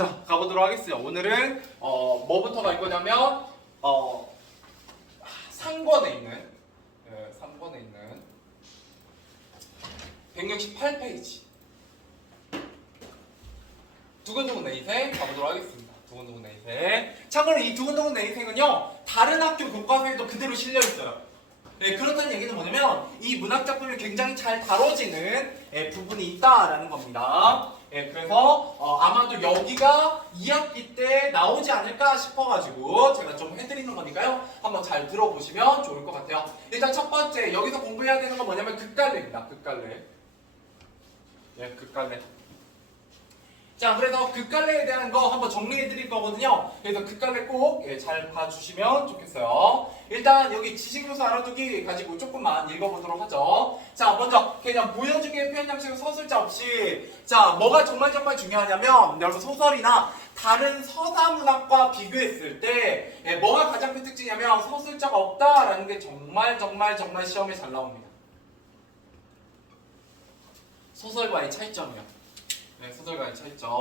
자, 가보도록 하겠습니다. 오늘은 뭐부터 갈 거냐면 3권에 있는 168페이지 두근두근 내인생 가보도록 하겠습니다. 두근두근 내인생. 참고로 이 두근두근 내인생은요 다른 학교 교과서에도 그대로 실려 있어요. 네, 그렇다는 얘기는 뭐냐면 이 문학 작품이 굉장히 잘 다뤄지는 부분이 있다라는 겁니다. 그래서 아마도 여기가 2학기 때 나오지 않을까 싶어가지고 제가 좀 해드리는 거니까요. 한번 잘 들어보시면 좋을 것 같아요. 일단 첫 번째 여기서 공부해야 되는 건 뭐냐면 극갈래입니다. 극갈래. 예, 극갈래. 자, 그래서 극갈래에 대한 거 한번 정리해 드릴 거거든요. 그래서 극갈래 꼭 잘 봐주시면 좋겠어요. 일단 여기 지식요소 알아두기 가지고 조금만 읽어보도록 하죠. 자, 먼저 그냥 보여주기의 표현 양식 서술자 없이 자, 뭐가 정말 중요하냐면 여러분 소설이나 다른 서사 문학과 비교했을 때 뭐가 가장 큰 특징이냐면 서술자가 없다라는 게 정말 시험에 잘 나옵니다. 소설과의 차이점이요. 네, 소설과의 차이점.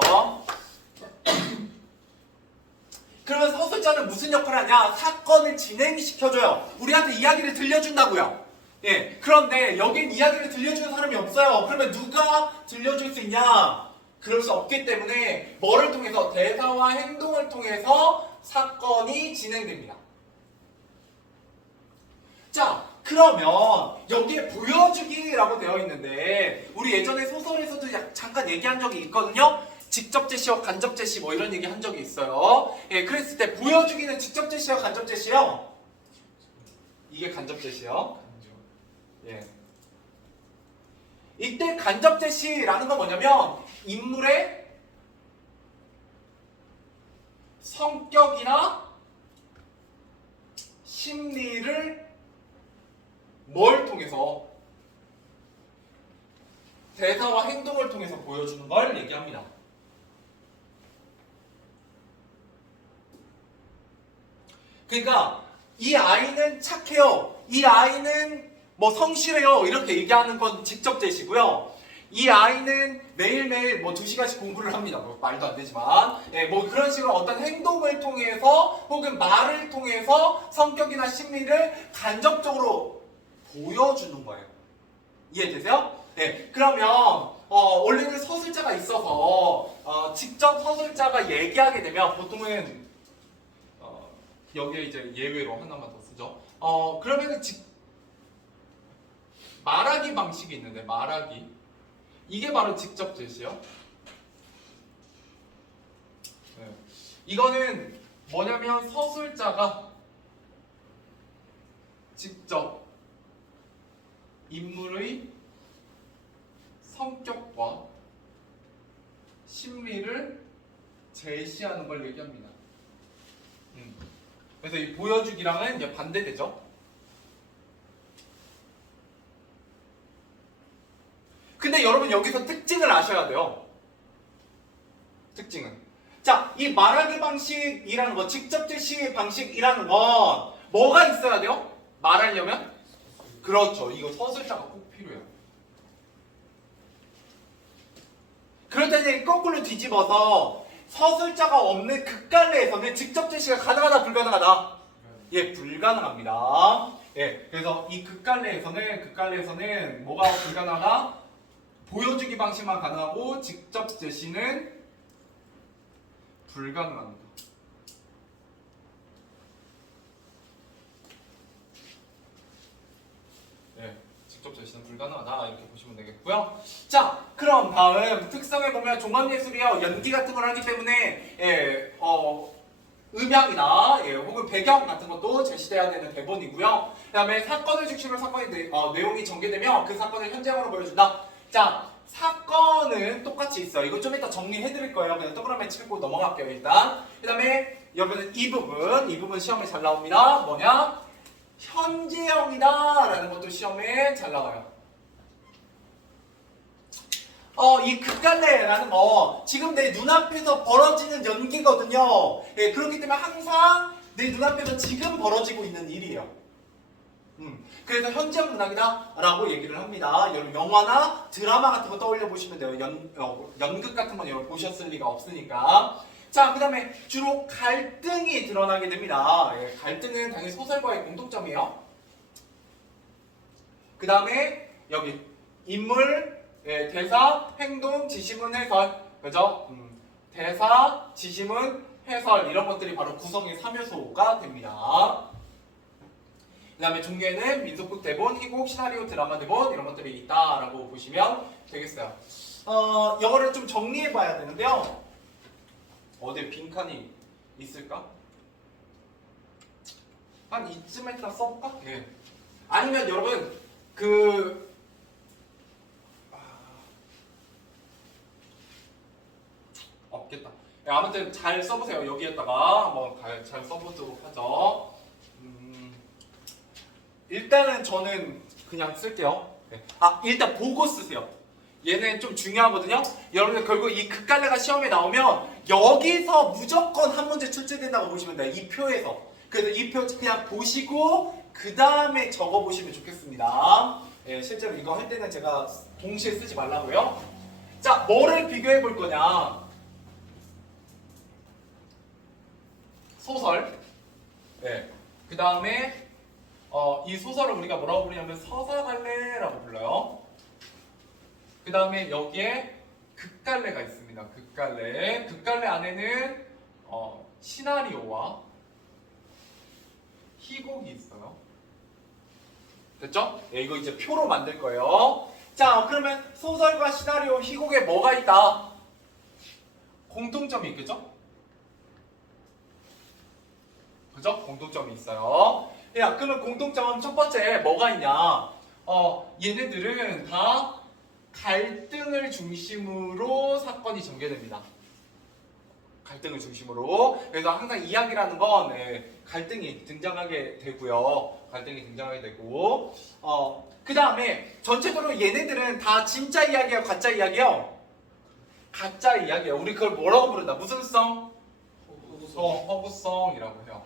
그러면 서술자는 무슨 역할을 하냐? 사건을 진행시켜줘요. 우리한테 이야기를 들려준다고요. 예, 그런데 여긴 이야기를 들려주는 사람이 없어요. 그러면 누가 들려줄 수 있냐? 그럴 수 없기 때문에 뭐를 통해서? 대사와 행동을 통해서 사건이 진행됩니다. 자, 그러면 여기에 보여주기라고 되어 있는데 우리 예전에 소설에서도 잠깐 얘기한 적이 있거든요. 직접 제시와 간접 제시 뭐 이런 얘기 한 적이 있어요. 예, 그랬을 때 보여주기는 직접 제시와 간접 제시요. 이게 간접 제시요. 예. 이때 간접 제시라는 건 뭐냐면 인물의 성격이나 심리를 뭘 통해서? 대사와 행동을 통해서 보여주는 걸 얘기합니다. 그러니까 이 아이는 착해요. 이 아이는 뭐 성실해요. 이렇게 얘기하는 건 직접 제시고요. 이 아이는 매일매일 뭐 2시간씩 공부를 합니다. 뭐 말도 안 되지만 뭐 그런 식으로 어떤 행동을 통해서 혹은 말을 통해서 성격이나 심리를 간접적으로 보여주는 거예요. 이해되세요? 네. 그러면 원래는 서술자가 있어서 직접 서술자가 얘기하게 되면 보통은 여기에 이제 예외로 하나만 더 쓰죠. 그러면은 말하기 방식이 있는데 말하기 이게 바로 직접 제시요. 네. 이거는 뭐냐면 서술자가 직접 인물의 성격과 심리를 제시하는 걸 얘기합니다. 그래서 이 보여주기랑은 이제 반대되죠. 근데 여러분 여기서 특징을 아셔야 돼요. 특징은. 자, 이 말하기 방식이라는 거, 직접 제시 방식이라는 건 뭐가 있어야 돼요? 말하려면? 그렇죠. 이거 서술자가 꼭 필요해요. 그럴 때는 거꾸로 뒤집어서 서술자가 없는 극갈래에서는 직접 제시가 가능하다, 불가능하다? 예, 불가능합니다. 예, 그래서 이 극갈래에서는 뭐가 불가능하다? 보여주기 방식만 가능하고 직접 제시는 불가능합니다. 예, 직접 제시는 불가능하다 이렇게 보시면 되겠고요. 자, 그럼 다음 특성에 보면 종합예술이요 연기 같은 걸 하기 때문에 음향이나 혹은 배경 같은 것도 제시돼야 되는 대본이고요. 그 다음에 사건을 중심으로 사건의 내용이 전개되면 그 사건을 현장으로 보여준다. 자, 사건은 똑같이 있어요. 이거 좀 이따 정리해 드릴 거예요. 그냥 동그라미 치고 넘어갈게요 일단. 그 다음에 여러분은 이 부분 시험에 잘 나옵니다. 뭐냐? 현재형이다 라는 것도 시험에 잘 나와요. 이 극갈래라는 거 지금 내 눈앞에서 벌어지는 연기거든요. 예, 그렇기 때문에 항상 내 눈앞에서 지금 벌어지고 있는 일이에요. 그래서 현재형 문학이다 라고 얘기를 합니다. 여러분 영화나 드라마 같은 거 떠올려 보시면 돼요. 연극 같은 건 여러분 보셨을 리가 없으니까. 자, 그 다음에 주로 갈등이 드러나게 됩니다. 예, 갈등은 당연히 소설과의 공통점이에요. 그 다음에 여기 인물, 예, 대사, 행동, 지시문, 해설. 그죠? 대사, 지시문, 해설 이런 것들이 바로 구성의 3요소가 됩니다. 그 다음에 종류에는 민속극 대본, 희곡, 시나리오, 드라마 대본 이런 것들이 있다라고 보시면 되겠어요. 이거를 좀 정리해 봐야 되는데요. 어디에 빈칸이 있을까? 한 이쯤에다 써볼까? 네. 아니면 여러분 없겠다. 네, 아무튼 잘 써보세요. 여기에다가 한번 잘 써보도록 하죠. 일단은 저는 그냥 쓸게요. 네. 일단 보고 쓰세요. 얘는 좀 중요하거든요. 여러분들 결국 이 극갈래가 시험에 나오면 여기서 무조건 한 문제 출제된다고 보시면 돼요. 이 표에서. 그래서 이 표 그냥 보시고 그 다음에 적어보시면 좋겠습니다. 예, 실제로 이거 할 때는 제가 동시에 쓰지 말라고요. 자, 뭐를 비교해 볼 거냐? 소설. 네. 그 다음에 이 소설을 우리가 뭐라고 부르냐면 서사갈래라고 불러요. 그 다음에 여기에 극갈래가 있습니다. 극갈래. 극갈래 안에는 시나리오와 희곡이 있어요. 됐죠? 예, 이거 이제 표로 만들 거예요. 자, 그러면 소설과 시나리오, 희곡에 뭐가 있다? 공통점이 있겠죠? 그죠? 공통점이 있어요. 야, 그러면 공통점 첫 번째 뭐가 있냐? 얘네들은 다 갈등을 중심으로 사건이 전개됩니다. 갈등을 중심으로. 그래서 항상 이야기라는 건 갈등이 등장하게 되고요. 갈등이 등장하게 되고, 그 다음에 전체적으로 얘네들은 다 진짜 이야기야, 가짜 이야기요? 가짜 이야기야. 우리 그걸 뭐라고 부른다? 무슨 성? 허구성이라고 해요.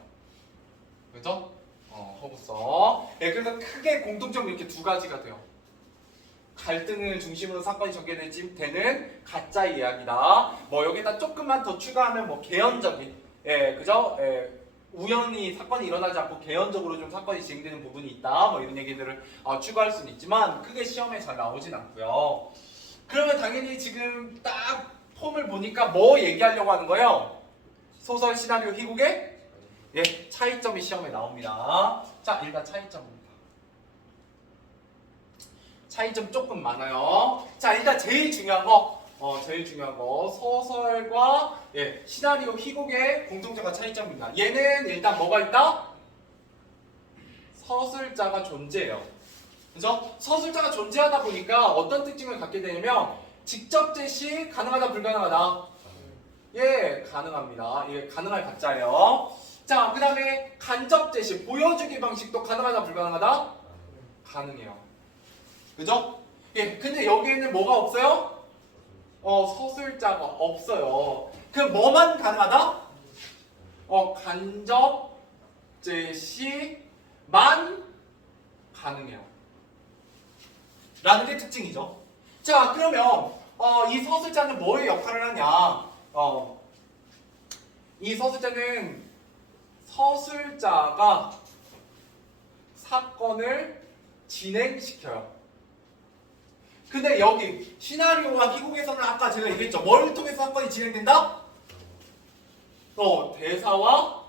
그죠? 허구성. 예, 그래서 크게 공통점이 이렇게 두 가지가 돼요. 갈등을 중심으로 사건이 전개되는 가짜 이야기다. 뭐 여기다 조금만 더 추가하면 뭐 개연적인, 예, 그죠? 예, 우연히 사건이 일어나지 않고 개연적으로 좀 사건이 진행되는 부분이 있다. 뭐 이런 얘기들을 추가할 수는 있지만 크게 시험에 잘 나오진 않고요. 그러면 당연히 지금 딱 폼을 보니까 뭐 얘기하려고 하는 거예요? 소설, 시나리오, 희곡의 예, 차이점이 시험에 나옵니다. 자, 일단 차이점입니다. 차이점 조금 많아요. 자, 일단 제일 중요한 거 소설과 예, 시나리오, 희곡의 공통점과 차이점입니다. 얘는 일단 뭐가 있다? 서술자가 존재해요. 그죠? 서술자가 존재하다 보니까 어떤 특징을 갖게 되냐면 직접 제시 가능하다, 불가능하다? 예, 가능합니다. 예, 가능할 가짜예요. 자, 그 다음에 간접 제시, 보여주기 방식도 가능하다, 불가능하다? 가능해요. 그죠? 예, 근데 여기에는 뭐가 없어요? 서술자가 없어요. 그럼 뭐만 가능하다? 간접 제시만 가능해요. 라는 게 특징이죠. 자, 그러면 이 서술자는 뭐의 역할을 하냐? 이 서술자는 서술자가 사건을 진행시켜요. 근데 여기 시나리오와 희곡에서는 아까 제가 얘기했죠. 뭘 통해서 사건이 진행된다? 대사와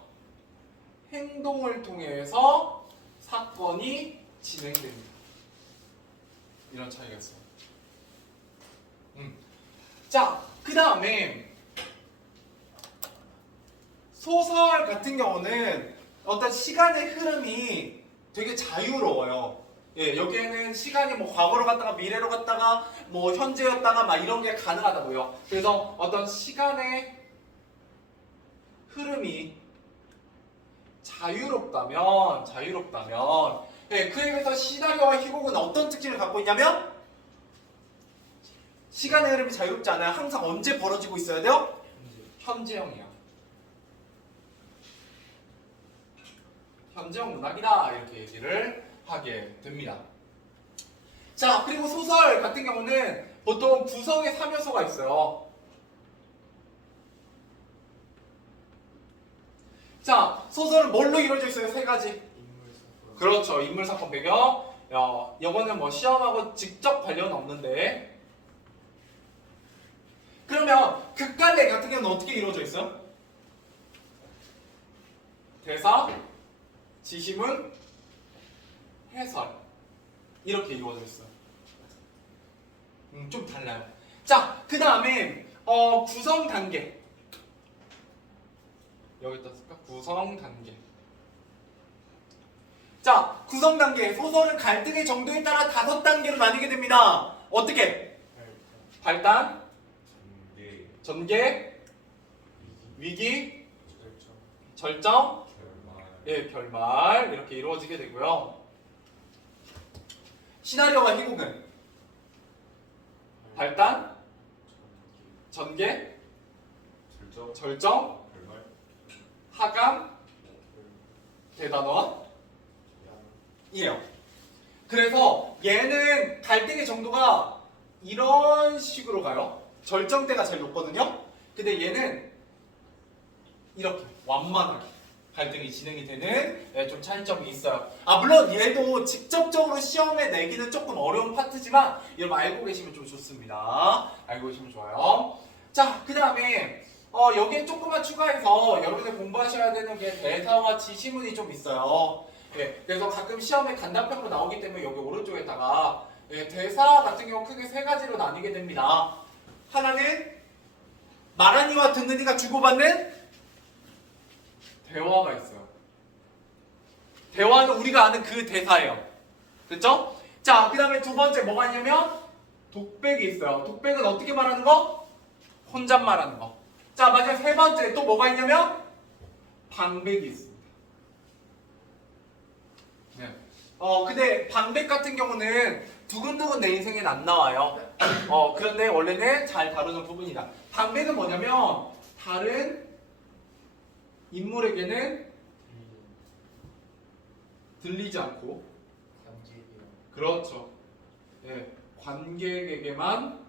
행동을 통해서 사건이 진행됩니다. 이런 차이가 있어요. 자, 그 다음에 소설 같은 경우는 어떤 시간의 흐름이 되게 자유로워요. 예, 여기에는 시간이 뭐 과거로 갔다가 미래로 갔다가 뭐 현재였다가 막 이런 게 가능하다고요. 그래서 어떤 시간의 흐름이 자유롭다면 예, 그에 비해서 시나리오와 희곡은 어떤 특징을 갖고 있냐면 시간의 흐름이 자유롭지 않아요. 항상 언제 벌어지고 있어야 돼요? 현재형이야. 현재형 문학이다 이렇게 얘기를 하게 됩니다. 자, 그리고 소설 같은 경우는 보통 구성의 3요소가 있어요. 자, 소설은 뭘로 이루어져 있어요? 세 가지. 그렇죠. 인물, 사건, 배경. 이거는 뭐 시험하고 직접 관련 없는데. 그러면 극간의 같은 경우는 어떻게 이루어져 있어요? 대사, 지시문, 해설. 이렇게 이루어져 있어요. 좀 달라요. 자, 그 다음에 구성 단계. 여기다 쓸까? 구성 단계. 자, 구성 단계. 소설은 갈등의 정도에 따라 5단계로 나뉘게 됩니다. 어떻게? 발단, 전개, 위기, 절정, 예, 결말 이렇게 이루어지게 되고요. 시나리오와 희곡은 발단, 전개, 절정, 하강, 대단원 이에요. 그래서 얘는 갈등의 정도가 이런 식으로 가요. 절정대가 제일 높거든요. 근데 얘는 이렇게 완만하게 갈등이 진행이 되는 좀 차이점이 있어요. 물론 얘도 직접적으로 시험에 내기는 조금 어려운 파트지만 여러분 알고 계시면 좀 좋습니다. 알고 계시면 좋아요. 자, 그 다음에 여기에 조금만 추가해서 여러분들 공부하셔야 되는 게 대사와 지시문이 좀 있어요. 예, 그래서 가끔 시험에 간단평으로 나오기 때문에 여기 오른쪽에다가 대사 같은 경우 크게 세 가지로 나뉘게 됩니다. 하나는 말하는 이와 듣는 이가 주고받는 대화가 있어요. 대화는 우리가 아는 그 대사예요. 됐죠? 자, 그 다음에 두 번째 뭐가 있냐면 독백이 있어요. 독백은 어떻게 말하는 거? 혼잣말하는 거. 자, 마지막 세 번째 또 뭐가 있냐면 방백이 있습니다. 네. 근데 방백 같은 경우는 두근두근 내 인생엔 안 나와요. 그런데 원래는 잘 다루는 부분이다. 방백은 뭐냐면 다른 인물에게는 들리지 않고 그렇죠. 네, 관객에게만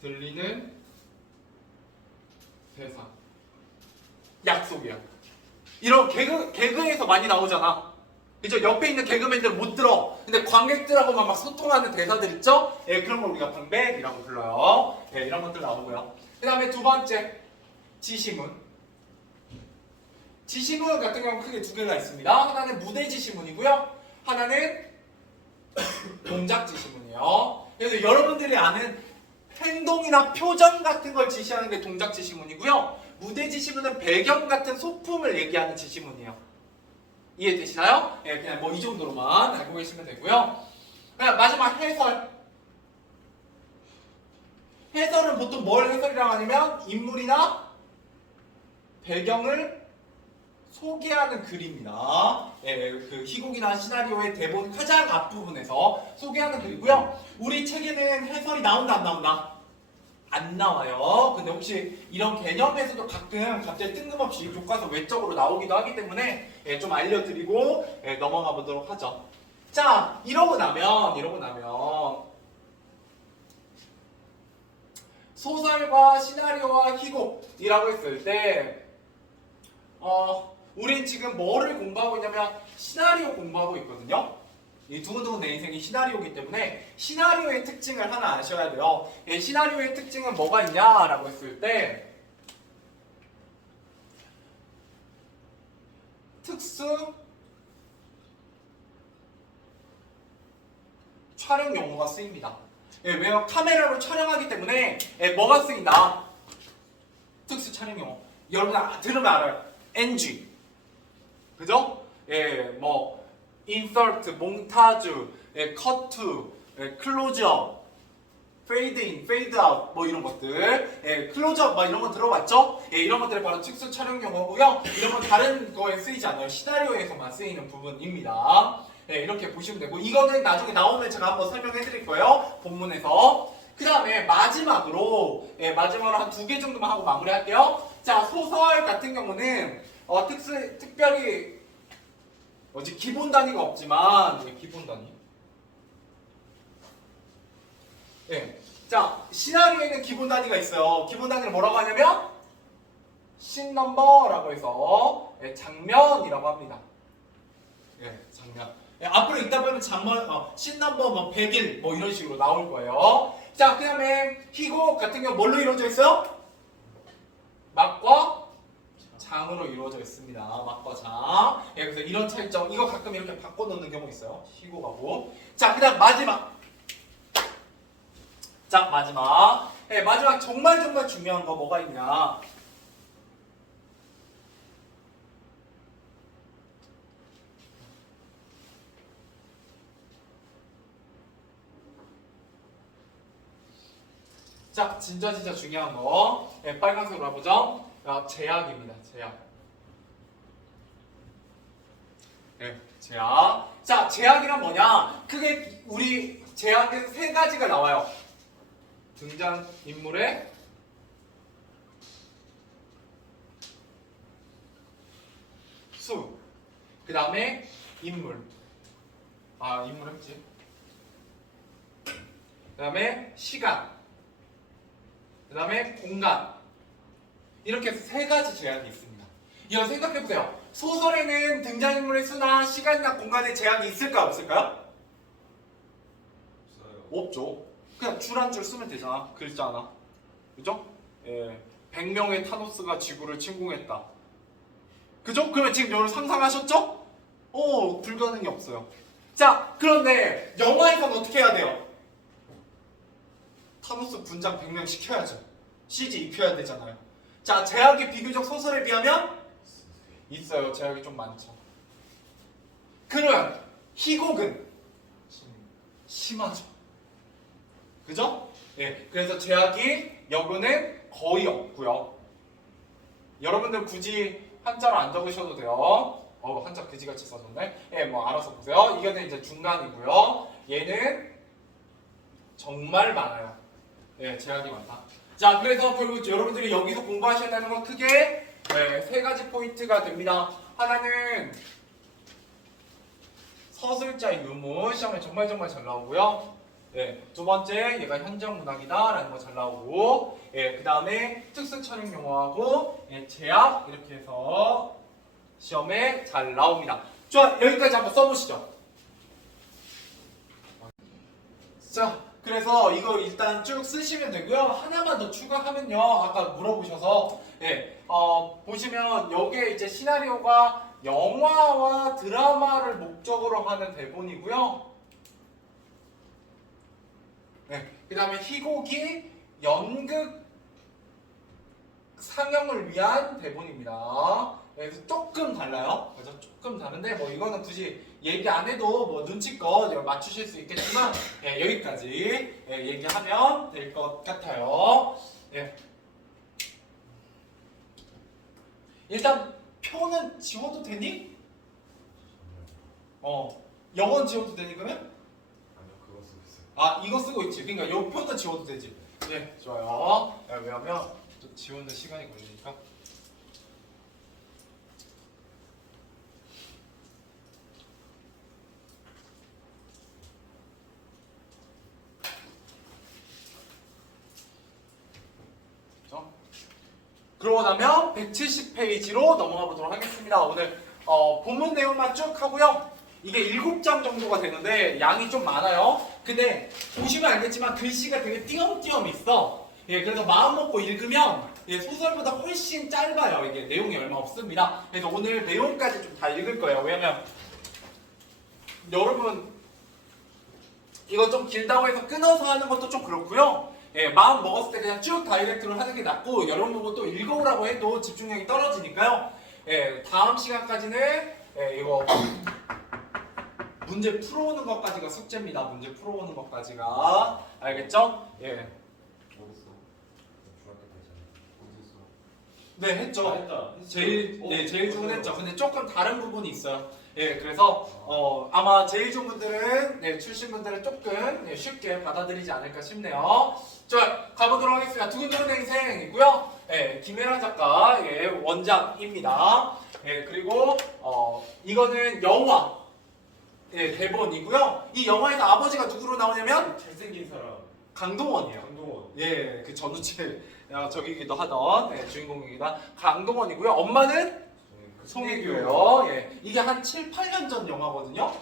들리는 대사. 약속이야. 이런 개그에서 많이 나오잖아. 그죠? 옆에 있는 개그맨들 못 들어. 근데 관객들하고만 막 소통하는 대사들 있죠? 예, 그런 걸 우리가 방백이라고 불러요. 예, 이런 것들 나오고요. 그 다음에 두 번째, 지시문. 지시문 같은 경우는 크게 두 개가 있습니다. 하나는 무대 지시문이고요. 하나는 동작 지시문이에요. 그래서 여러분들이 아는 행동이나 표정 같은 걸 지시하는 게 동작 지시문이고요. 무대 지시문은 배경 같은 소품을 얘기하는 지시문이에요. 이해되시나요? 예, 그냥 뭐 이 정도로만 알고 계시면 되고요. 그냥 마지막 해설. 해설은 보통 뭘 해설이라고 하냐면 인물이나 배경을 소개하는 글입니다. 예, 그 희곡이나 시나리오의 대본 가장 앞부분에서 소개하는 글이고요. 우리 책에는 해설이 나온다 안 나온다? 안 나와요. 근데 혹시 이런 개념에서도 가끔 갑자기 뜬금없이 교과서 외적으로 나오기도 하기 때문에 좀 알려드리고 넘어가 보도록 하죠. 자, 이러고 나면 소설과 시나리오와 희곡이라고 했을 때 우린 지금 뭐를 공부하고 있냐면 시나리오 공부하고 있거든요. 이 두근두근 내 인생이 시나리오이기 때문에 시나리오의 특징을 하나 아셔야 돼요. 시나리오의 특징은 뭐가 있냐라고 했을 때 특수 촬영 용어가 쓰입니다. 왜냐면 카메라로 촬영하기 때문에 뭐가 쓰인다? 특수 촬영 용어. 여러분 들으면 알아요. NG. 그죠? 뭐 인서트, 몽타주, 커트, 클로즈업, 페이드 인, 페이드 아웃 뭐 이런 것들. 클로즈업 막 이런 거 들어봤죠? 이런 것들이 바로 특수 촬영 용어고요. 이런 건 다른 거에 쓰이지 않아요. 시나리오에서만 쓰이는 부분입니다. 이렇게 보시면 되고 이거는 나중에 나오면 제가 한번 설명해 드릴 거예요. 본문에서. 그 다음에 마지막으로 한 2개 정도만 하고 마무리할게요. 자, 소설 같은 경우는 특별히 기본 단위가 없지만 기본 단위. 자, 시나리오에는 기본 단위가 있어요. 기본 단위를 뭐라고 하냐면 씬 넘버라고 해서 장면이라고 합니다. 예, 장면. 예, 앞으로 있다 보면 장면, 씬 넘버 뭐 100일 뭐 이런 식으로 나올 거예요. 자, 그 다음에 희곡 같은 경우 뭘로 이루어져 있어요? 막과 장으로 이루어져 있습니다. 막과 장. 예, 그래서 이런 차이점, 이거 가끔 이렇게 바꿔놓는 경우 있어요. 희곡하고. 자, 그 다음 마지막. 자, 마지막. 예, 마지막 정말 중요한 거 뭐가 있냐. 자, 진짜 중요한 거. 예, 빨간색으로 가보죠. 제약입니다. 제약. 네, 제약. 자, 제약이란 뭐냐? 크게 우리 제약에 세 가지가 나와요. 등장 인물의 수. 그 다음에 인물. 인물 했지. 그 다음에 시간. 그 다음에 공간. 이렇게 세 가지 제약이 있습니다. 이거 생각해보세요. 소설에는 등장인물의 수나 시간이나 공간에 제약이 있을까요? 없을까요? 없어요. 없죠. 그냥 줄 한 줄 쓰면 되잖아. 글자 하나. 그죠? 예. 100명의 타노스가 지구를 침공했다. 그죠? 그러면 지금 여러분 상상하셨죠? 불가능이 없어요. 자, 그런데 영화에서는 어떻게 해야 돼요? 타노스 분장 100명 시켜야죠. CG 입혀야 되잖아요. 자, 제약이 비교적 소설에 비하면 있어요. 제약이 좀 많죠. 그러면 희곡은 심하죠. 그죠? 예, 그래서 제약이 여고는 거의 없고요. 여러분들 굳이 한자로 안 적으셔도 돼요. 한자 그지같이 써졌네. 예, 뭐 알아서 보세요. 이거는 이제 중간이고요. 얘는 정말 많아요. 예, 제약이 많다. 자, 그래서 결국 여러분들이 여기서 공부하셔야 되는 건 크게 세 가지 포인트가 됩니다. 하나는 서술자 유무 시험에 정말 잘 나오고요. 두 번째 얘가 현장 문학이다라는 거 잘 나오고, 그 다음에 특수 촬영 용어하고 제약 이렇게 해서 시험에 잘 나옵니다. 좋아, 여기까지 한번 써보시죠. 자, 그래서 이거 일단 쭉 쓰시면 되고요. 하나만 더 추가하면요. 아까 물어보셔서 보시면 여기에 이제 시나리오가 영화와 드라마를 목적으로 하는 대본이고요. 그 다음에 희곡이 연극 상영을 위한 대본입니다. 그래서 조금 달라요. 그래서 조금 다른데 뭐 이거는 굳이 얘기 안 해도 뭐 눈치껏 맞추실 수 있겠지만 여기까지 얘기하면 될 것 같아요. 일단 표는 지워도 되니? 영어는 지워도 되니 그러면? 아니요, 그거 쓰고 있어요. 이거 쓰고 있지. 그러니까 요 표는 지워도 되지. 네, 좋아요. 왜냐면 또 지우는 시간이 걸리니까. 그러고 나면 170페이지로 넘어가 보도록 하겠습니다. 오늘 본문 내용만 쭉 하고요. 이게 7장 정도가 되는데 양이 좀 많아요. 근데 보시면 알겠지만 글씨가 되게 띄엄띄엄 있어. 그래서 마음 먹고 읽으면 소설보다 훨씬 짧아요. 이게 내용이 얼마 없습니다. 그래서 오늘 내용까지 좀 다 읽을 거예요. 왜냐면 여러분 이거 좀 길다고 해서 끊어서 하는 것도 좀 그렇고요. 마음 먹었을 때 그냥 쭉 다이렉트로 하는 게 낫고 여러분 보고 또 읽어오라고 해도 집중력이 떨어지니까요. 다음 시간까지는 이거 문제 풀어오는 것까지가 숙제입니다. 문제 풀어오는 것까지가 알겠죠? 어딨어? 중학교 때잖아. 어딨어? 네, 했죠. 했다. 제일 좋은 했죠. 근데 조금 다른 부분이 있어요. 그래서 아마 제일 좋은 분들은 출신 분들은 조금 쉽게 받아들이지 않을까 싶네요. 자, 가보도록 하겠습니다. 두근두근 인생이고요. 김혜란 작가의 원작입니다. 그리고 이거는 영화 대본이고요. 이 영화에서 아버지가 누구로 나오냐면 잘생긴 사람. 강동원이에요. 강동원. 그 전우칠 저기기도 하던 주인공이기도 한 강동원이고요. 엄마는 송혜교예요. 이게 한 7, 8년 전 영화거든요.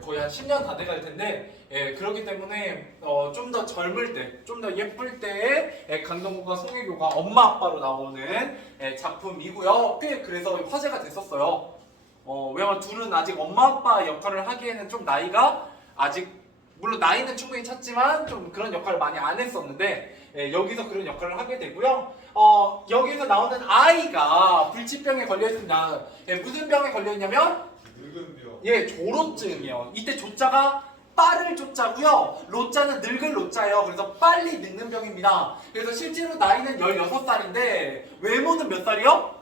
거의 한 10년 다 돼갈 텐데 그렇기 때문에 좀 더 젊을 때, 좀 더 예쁠 때에 강동원과 송혜교가 엄마 아빠로 나오는 작품이고요. 꽤 그래서 화제가 됐었어요. 왜냐면 둘은 아직 엄마 아빠 역할을 하기에는 좀 나이가 아직 물론 나이는 충분히 찼지만 좀 그런 역할을 많이 안 했었는데 여기서 그런 역할을 하게 되고요. 여기서 나오는 아이가 불치병에 걸려 있습니다. 무슨 병에 걸려 있냐면 늙은 병. 조로증이요. 이때 조자가 빠를 조자고요. 로자는 늙은 로자예요. 그래서 빨리 늙는 병입니다. 그래서 실제로 나이는 16살인데 외모는 몇 살이요?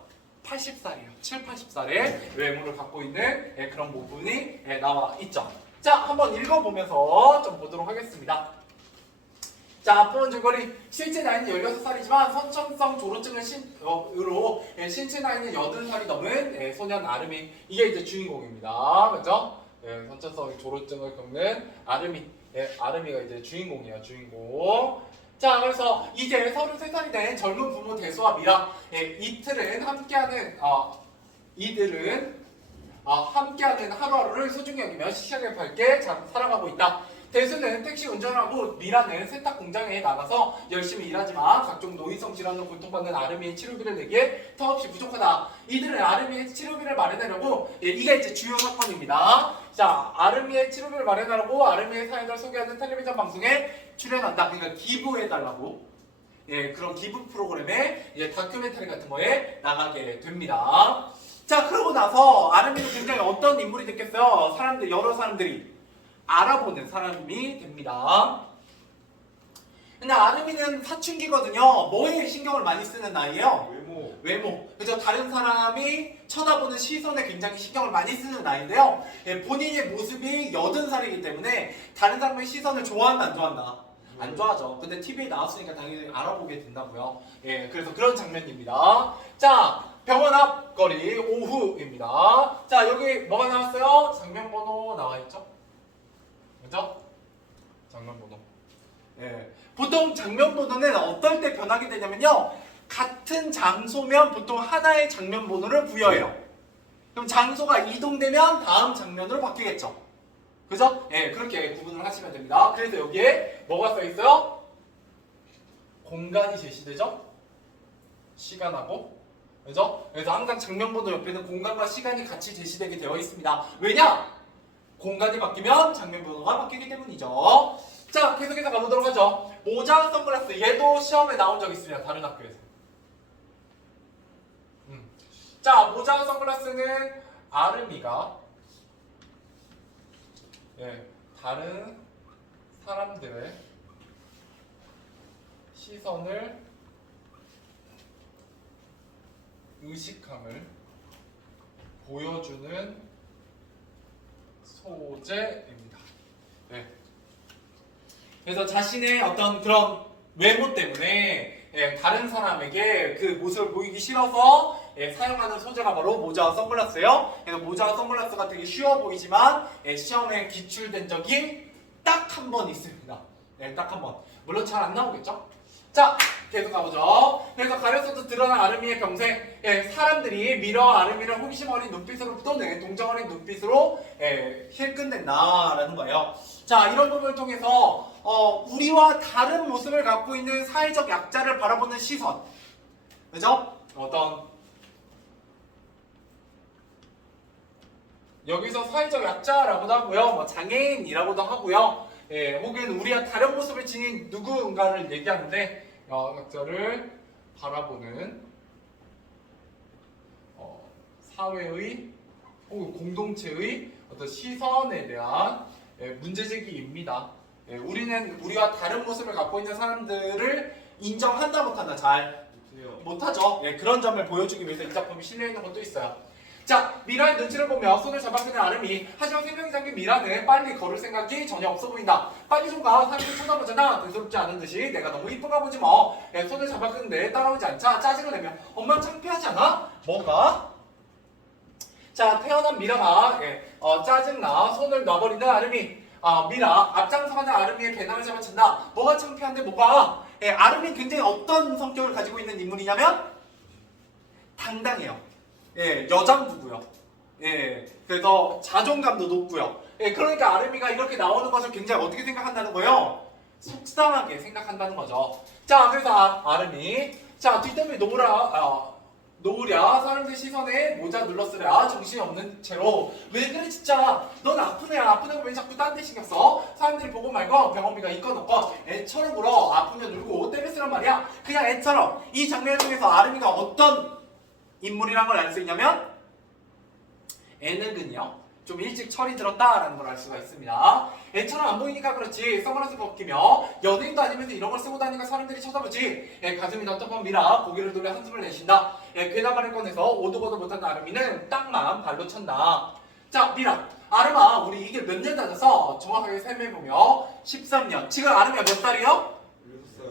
80살이에요. 7, 80살의 외모를 갖고 있는 그런 부분이 나와 있죠. 자, 한번 읽어보면서 좀 보도록 하겠습니다. 자, 포원 줄거리. 실제 나이는 16살이지만 선천성 조로증으로 신체 나이는 80살이 넘은 소년 아름이. 이게 이제 주인공입니다. 그죠? 선천성 조로증을 겪는 아름이. 아름이가 이제 주인공이에요. 주인공. 자, 그래서 이제 33살이 된 젊은 부모 대수와 미라. 이틀은 함께하는 함께하는 하루하루를 소중히 여기며 시시하게 밝게 살아가고 있다. 대수는 택시 운전을 하고 미라는 세탁 공장에 나가서 열심히 일하지만 각종 노인성 질환으로 고통받는 아름이의 치료비를 내기에 턱없이 부족하다. 이들은 아름이의 치료비를 마련하려고 이게 이제 주요 사건입니다. 자, 아름이의 치료비를 마련하려고 아름이의 사연을 소개하는 텔레비전 방송에 출연한다. 그러니까 기부해달라고 그런 기부 프로그램에 다큐멘터리 같은 거에 나가게 됩니다. 자, 그러고 나서 아름이는 굉장히 어떤 인물이 됐겠어요? 여러 사람들이 알아보는 사람이 됩니다. 근데 아름이는 사춘기거든요. 뭐에 신경을 많이 쓰는 나이예요? 외모. 그래서 다른 사람이 쳐다보는 시선에 굉장히 신경을 많이 쓰는 나이인데요. 본인의 모습이 80살이기 때문에 다른 사람의 시선을 좋아한다, 안 좋아한다? 안 좋아하죠. 근데 TV에 나왔으니까 당연히 알아보게 된다고요. 그래서 그런 장면입니다. 자, 병원 앞 거리 오후입니다. 자, 여기 뭐가 나왔어요? 장면번호 나와있죠? 그죠? 장면번호. 보통 장면번호는 어떨 때 변하게 되냐면요. 같은 장소면 보통 하나의 장면번호를 부여해요. 그럼 장소가 이동되면 다음 장면으로 바뀌겠죠. 그죠? 그렇게 구분을 하시면 됩니다. 그래서 여기에 뭐가 써있어요? 공간이 제시되죠? 시간하고. 그죠? 그래서 항상 장면번호 옆에는 공간과 시간이 같이 제시되게 되어 있습니다. 왜냐? 공간이 바뀌면 장면번호가 바뀌기 때문이죠. 자, 계속해서 가보도록 하죠. 모자, 선글라스. 얘도 시험에 나온 적 있습니다. 다른 학교에서. 자, 모자, 선글라스는 아름이가 다른 사람들의 시선을 의식함을 보여주는 소재입니다. 그래서 자신의 어떤 그런 외모 때문에 다른 사람에게 그 모습을 보이기 싫어서 사용하는 소재가 바로 모자와 선글라스예요. 그래서 모자와 선글라스가 되게 쉬워 보이지만 시험에 기출된 적이 딱 한 번 있습니다. 딱 한 번. 물론 잘 안 나오겠죠? 자, 계속 가보죠. 그래서 가려서도 드러난 아름이의 병생. 사람들이 미러 아름이를 호기심 어린 눈빛으로 또는 동정 어린 눈빛으로 힐끝낸다라는 거예요. 자, 이런 부분을 통해서 우리와 다른 모습을 갖고 있는 사회적 약자를 바라보는 시선. 그죠? 여기서 사회적 약자라고도 하고요. 뭐 장애인이라고도 하고요. 혹은 우리와 다른 모습을 지닌 누군가를 얘기하는데 약자를 바라보는 사회의 혹은 공동체의 어떤 시선에 대한 문제제기입니다. 우리는 우리와 다른 모습을 갖고 있는 사람들을 인정한다 못한다? 잘 못하죠. 그런 점을 보여주기 위해서 이 작품이 실려있는 것도 있어요. 자, 미라의 눈치를 보며 손을 잡아끄는 아름이. 하지만 생명이 잠긴 미라는 빨리 걸을 생각이 전혀 없어 보인다. 빨리 좀 가. 사람들 쳐다보잖아. 대수롭지 않은 듯이. 내가 너무 이쁜가 보지 뭐. 손을 잡아끄는데 따라오지 않자 짜증을 내며. 엄마 창피하지 않아? 뭐가? 자, 태어난 미라가 짜증나 손을 놔버리는 아름이. 미라 앞장서가는 아름이의 배낭을 잡아챈다. 뭐가 창피한데 뭐가? 예, 아름이 굉장히 어떤 성격을 가지고 있는 인물이냐면 당당해요. 예, 여장부고요. 예, 그래서 자존감도 높고요. 예, 그러니까 아름이가 이렇게 나오는 것을 굉장히 어떻게 생각한다는 거예요? 속상하게 생각한다는 거죠. 자, 그래서 아름이 자 뒷담이 놓으랴 사람들 시선에 모자 눌러쓰랴 정신이 없는 채로 왜 그래 진짜 넌 아픈 애야 아픈 애가 왜 자꾸 딴 데 신경 써 사람들이 보고 말고 병원비가 있건 없건 애처럼 울어 아프면 울고 때려쓰란 말이야 그냥 애처럼 이 장면 중에서 아름이가 어떤 인물이란 걸 알 수 있냐면 애는근요 좀 일찍 철이 들었다라는 걸 알 수가 있습니다. 애처럼 안 보이니까 그렇지 선글라스 벗기며 연예인도 아니면서 이런 걸 쓰고 다니니까 사람들이 쳐다보지. 예, 가슴이 넉넉한 미라 고개를 돌려 한숨을 내쉰다. 예, 괴담을 꺼내서 오도고도 못한 아름이는 땅만 발로 쳤다. 자 미라 아름아 우리 이게 몇 년 다녀서 정확하게 셈해보며 13년 지금 아름이가 몇 살이요?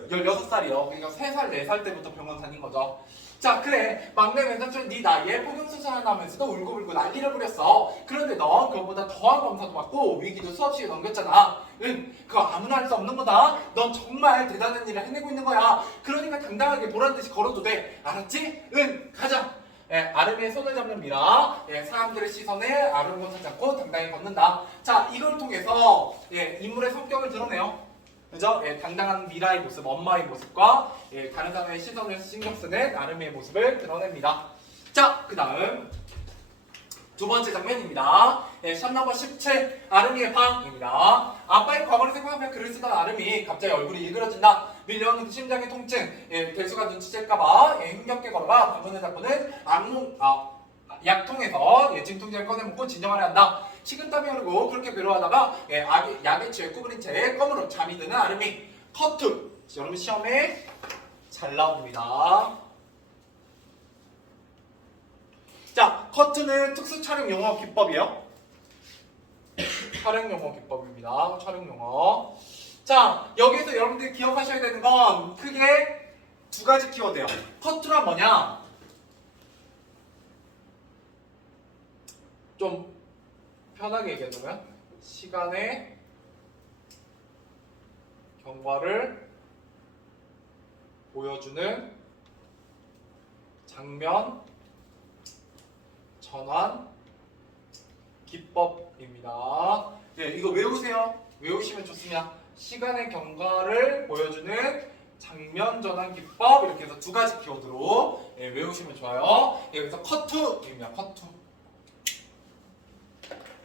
16살이요. 그러니까 3살 4살 때부터 병원 다닌 거죠. 자 그래 막내 wen장처럼 네 나이에 포경수술 하나 하면서도 울고불고 난리를 부렸어. 그런데 넌 그것보다 더한 검사도 받고 위기도 수없이 넘겼잖아. 응 그거 아무나 할 수 없는 거다. 넌 정말 대단한 일을 해내고 있는 거야. 그러니까 당당하게 보란듯이 걸어도 돼. 알았지? 응 가자. 예, 아름이의 손을 잡는 미라. 예, 사람들의 시선에 아름을 찾지 않고 당당히 걷는다. 자 이걸 통해서 예, 인물의 성격을 드러내요. 그죠? 예, 당당한 미라의 모습, 엄마의 모습과 예, 다른 사람의 시선을 신경 쓰는 아름이의 모습을 드러냅니다. 자, 그 다음 두 번째 장면입니다. 예, 샷 넘버 17 아름이의 방입니다. 아빠의 과거를 생각하며 글을 쓰던 아름이 갑자기 얼굴이 일그러진다. 밀려오는 심장의 통증, 예, 대수가 눈치챌까봐 예, 힘겹게 걸어가 방문을 닫고는 약통에서 예, 진통제를 꺼내먹고 진정하려 한다. 식은땀이 흐르고 그렇게 괴로워하다가 예, 약에 취해 구부린 채 껌으로 잠이 드는 아름이. 커트! 여러분 시험에 잘 나옵니다. 자, 커트는 특수 촬영 용어 기법이에요. 촬영 용어 기법입니다. 촬영 용어. 자, 여기서 여러분들이 기억하셔야 되는 건 크게 두 가지 키워드예요. 커트란 뭐냐? 좀 편하게 얘기해보면 시간의 경과를 보여주는 장면 전환 기법입니다. 네, 이거 외우세요. 외우시면 좋습니다. 시간의 경과를 보여주는 장면 전환 기법 이렇게 해서 두 가지 키워드로 예, 외우시면 좋아요. 예, 그래서 커트입니다. 커트.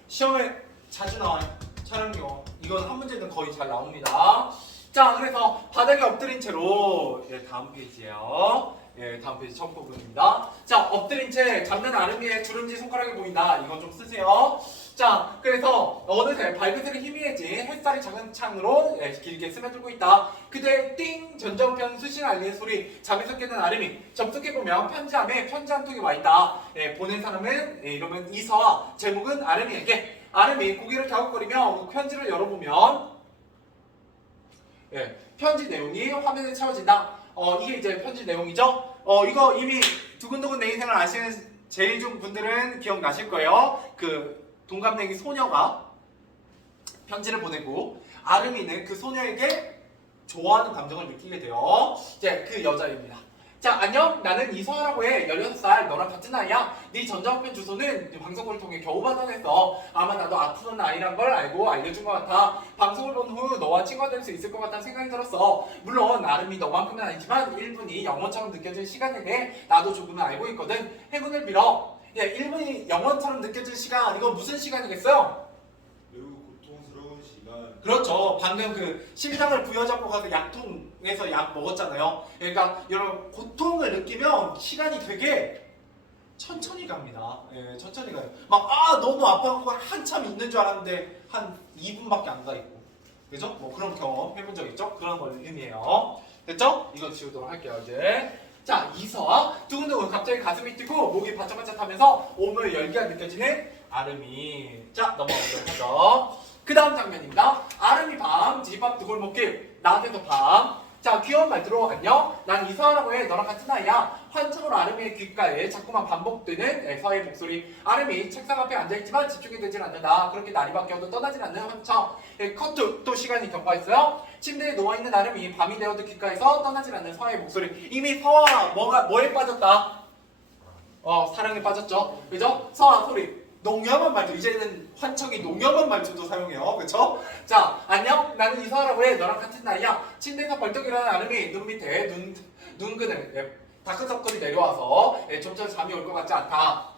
시험에 자주 나와요. 촬영용. 이건 한 문제는 거의 잘 나옵니다. 자, 그래서 바닥에 엎드린 채로 예, 다음 페이지예요. 예, 다음 페이지 첫 부분입니다. 자, 엎드린 채 잡는 아름이의 주름지 손가락이 보인다. 이건 좀 쓰세요. 자, 그래서 어느새 발그스를 희미해진 햇살이 작은 창으로 예, 길게 스며들고 있다. 그대 띵 전정편 수신 알리는 소리 잠에서 깨는 아름이 접속해보면 편지함에 편지 한 통이 와있다. 예, 보낸 사람은 예, 이름은 이서아 제목은 아름이에게. 아름이 고개를 갸웃거리며 편지를 열어보면 예, 편지 내용이 화면에 채워진다. 이게 이제 편지 내용이죠. 이거 이미 두근두근 내 인생을 아시는 제이중 분들은 기억나실 거예요. 그 동갑내기 소녀가 편지를 보내고 아름이는 그 소녀에게 좋아하는 감정을 느끼게 돼요. 이제 그 여자입니다. 자, 안녕. 나는 이서아라고 해. 16살. 너랑 같은 나이야. 네 전자우편 주소는 방송을 통해 겨우 받아냈어. 아마 나도 아픈 아이란 걸 알고 알려준 것 같아. 방송을 본 후 너와 친구가 될 수 있을 것 같다는 생각이 들었어. 물론 아름이 너만큼은 아니지만 1분이 영원처럼 느껴질 시간에 대해 나도 조금은 알고 있거든. 행운을 빌어. 예, 1분이 영원처럼 느껴질 시간. 이거 무슨 시간이겠어요? 매우 고통스러운 시간. 그렇죠. 방금 그 심장을 부여잡고 가서 약통에서 약 먹었잖아요. 그러니까 여러분 고통을 느끼면 시간이 되게 천천히 갑니다. 예, 천천히 가요. 막 너무 아파갖고 한참 있는 줄 알았는데 한 2분밖에 안 가 있고, 그죠? 뭐 그런 경험 해본 적 있죠? 그런 걸 의미해요. 됐죠? 이거 지우도록 할게요 이제. 자, 이서아 두근두근 갑자기 가슴이 뛰고 목이 바짝바짝하면서 온몸에 열기가 느껴지는 아름이. 자, 넘어가도록 하죠. 그 다음 장면입니다. 아름이 밤 집 앞 두 골목길 나한테도 밤 자, 귀여운 말투로 안녕. 난 이서아라고 해. 너랑 같은 나이야. 환청으로 아름이의 귓가에 자꾸만 반복되는 서아의 목소리. 아름이 책상 앞에 앉아있지만 집중이 되질 않는다. 그렇게 날이 바뀌어도 떠나질 않는 환청. 커트 또 시간이 경과했어요. 침대에 누워있는 아름이 밤이 되어도 귓가에서 떠나질 않는 서아의 목소리. 이미 서아 뭐에 빠졌다? 사랑에 빠졌죠. 그죠? 서아 소리. 농염한 말투. 이제는 환청이 농염한 말투도 사용해요. 그쵸? 자, 안녕. 나는 이서아라고 해. 너랑 같은 나이야. 침대에서 벌떡 일어난 아름이 눈 밑에 눈근을 다크서클이 내려와서 좀처럼 잠이 올 것 같지 않다.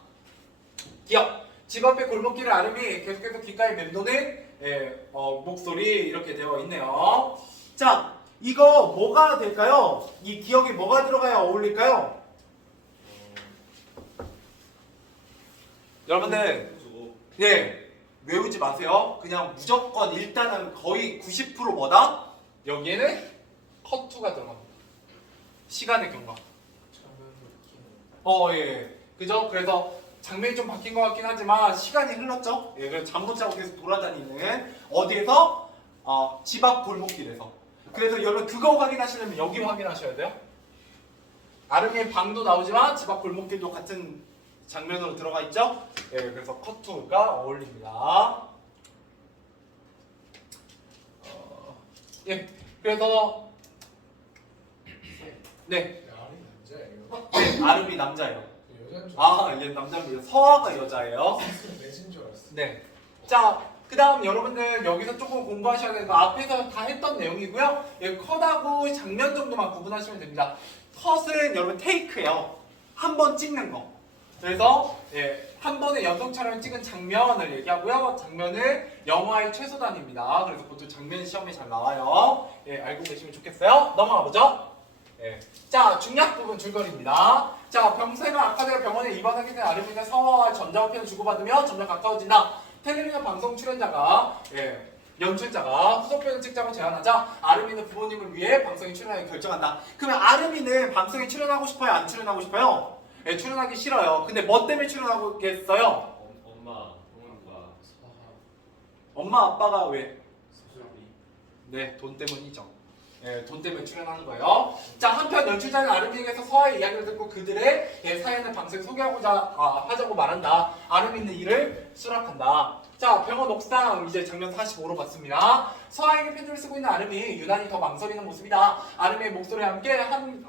기억. 집 앞에 골목길을 아름이 계속해서 귓가에 맴도는 목소리 이렇게 되어 있네요. 자, 이거 뭐가 될까요? 이 기억에 뭐가 들어가야 어울릴까요? 여러분들 외우지 마세요. 그냥 무조건 일단은 거의 90% 뭐다? 여기에는 커투가 들어갑니다. 시간의 경과. 예. 그죠? 그래서 장면이 좀 바뀐 것 같긴 하지만 시간이 흘렀죠? 예, 그래서 잠 못 자고 계속 돌아다니는 어디에서? 집 앞 골목길에서. 그래서 여러분 그거 확인하시려면 여기 확인하셔야 돼요. 아름이의 방도 나오지만 집 앞 골목길도 같은 장면으로 들어가 있죠? 예, 그래서 커투가 어울립니다. 예, 그래서 네, 아름이 남자예요. 얘 남자입니다. 서아가 여자예요. 네. 자, 그 다음 여러분들 여기서 조금 공부하셔야 되는 거 앞에서 다 했던 내용이고요. 컷하고 장면 정도만 구분하시면 됩니다. 컷은 여러분 테이크예요. 한 번 찍는 거. 그래서 한 번에 연속 촬영 찍은 장면을 얘기하고요. 장면은 영화의 최소 단위입니다. 그래서 보통 장면 시험에 잘 나와요. 알고 계시면 좋겠어요. 넘어가 보죠. 자, 중요한 부분 줄거리입니다. 자, 병세가 아카데가 병원에 입원하게 된 아름이는 서아와 전자우편을 주고받으며 점점 가까워진다. 텔레비전 방송 출연자가 연출자가 후속편을 찍자고 제안하자 아름이는 부모님을 위해 방송에 출연하기 결정한다. 그러면 아름이는 방송에 출연하고 싶어요? 안 출연하고 싶어요? 출연하기 싫어요. 근데 뭐 때문에 출연하겠어요? 엄마 아빠가 왜? 네, 돈 때문이죠. 돈 때문에 출연하는 거예요. 자, 한편 연출자는 아름이에게서 서아의 이야기를 듣고 그들의 사연을 방송에 소개하고자 하자고 말한다. 아름이는 이를 수락한다. 자, 병원 옥상 이제 장면 45로 봤습니다. 서아에게 편지를 쓰고 있는 아름이 유난히 더 망설이는 모습이다. 아름이의 목소리와 함께 화면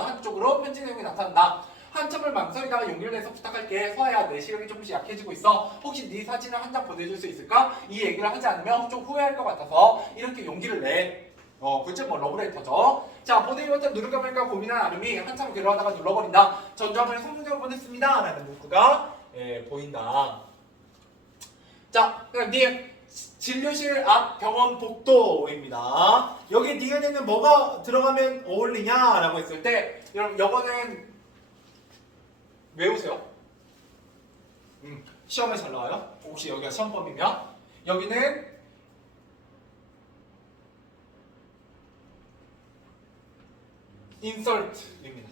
한쪽으로 편지 내용이 나타난다. 한참을 망설이다가 용기를 내서 부탁할게. 서아야, 내 시력이 조금씩 약해지고 있어. 혹시 네 사진을 한 장 보내줄 수 있을까? 이 얘기를 하지 않으면 좀 후회할 것 같아서 이렇게 용기를 내. 그치 뭐 러브레터죠. 자, 보내기 버튼 누를까 말까 고민한 아름이 한참 괴로워하다가 눌러버린다. 전자화면에 성공적으로 보냈습니다. 라는 문구가 보인다. 자, 그럼 뒤에 진료실 앞 병원 복도입니다. 여기 뒤에는 뭐가 들어가면 어울리냐라고 했을 때 여러분 이거는 외우세요. 시험에 잘 나와요. 혹시 여기가 시험범위면 여기는 인설트입니다.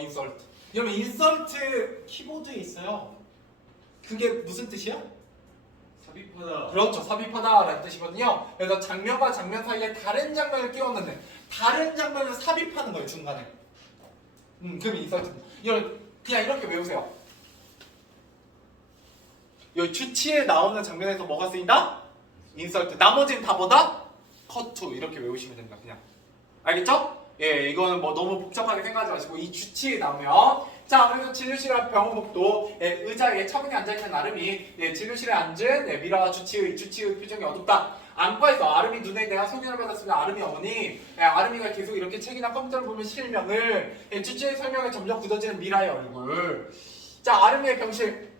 인설트. 여러분 인설트 키보드에 있어요. 그게 무슨 뜻이야? 삽입하다. 그렇죠. 삽입하다라는 뜻이거든요. 그래서 장면과 장면 사이에 다른 장면을 끼웠는데 다른 장면을 삽입하는 거예요. 중간에. 그럼 인설트입니다. 그냥 이렇게 외우세요. 여기 주치에 나오는 장면에서 뭐가 쓰인다? 인설트. 나머지는 다 뭐다? 컷투. 이렇게 외우시면 됩니다. 그냥. 알겠죠? 이거는 뭐 너무 복잡하게 생각하지 마시고 이 주치에 나오면 자, 그래서 진료실 앞 병원 복도 의자에 차분히 앉아있는 아름이 진료실에 앉은 미라와 주치의 표정이 어둡다. 안과에서 아름이 눈에 대한 소견을 받았습니다. 아름이 어머니, 아름이가 계속 이렇게 책이나 컴퓨터를 보면 실명을 주치의 설명에 점점 굳어지는 미라의 얼굴. 자, 아름이의 병실.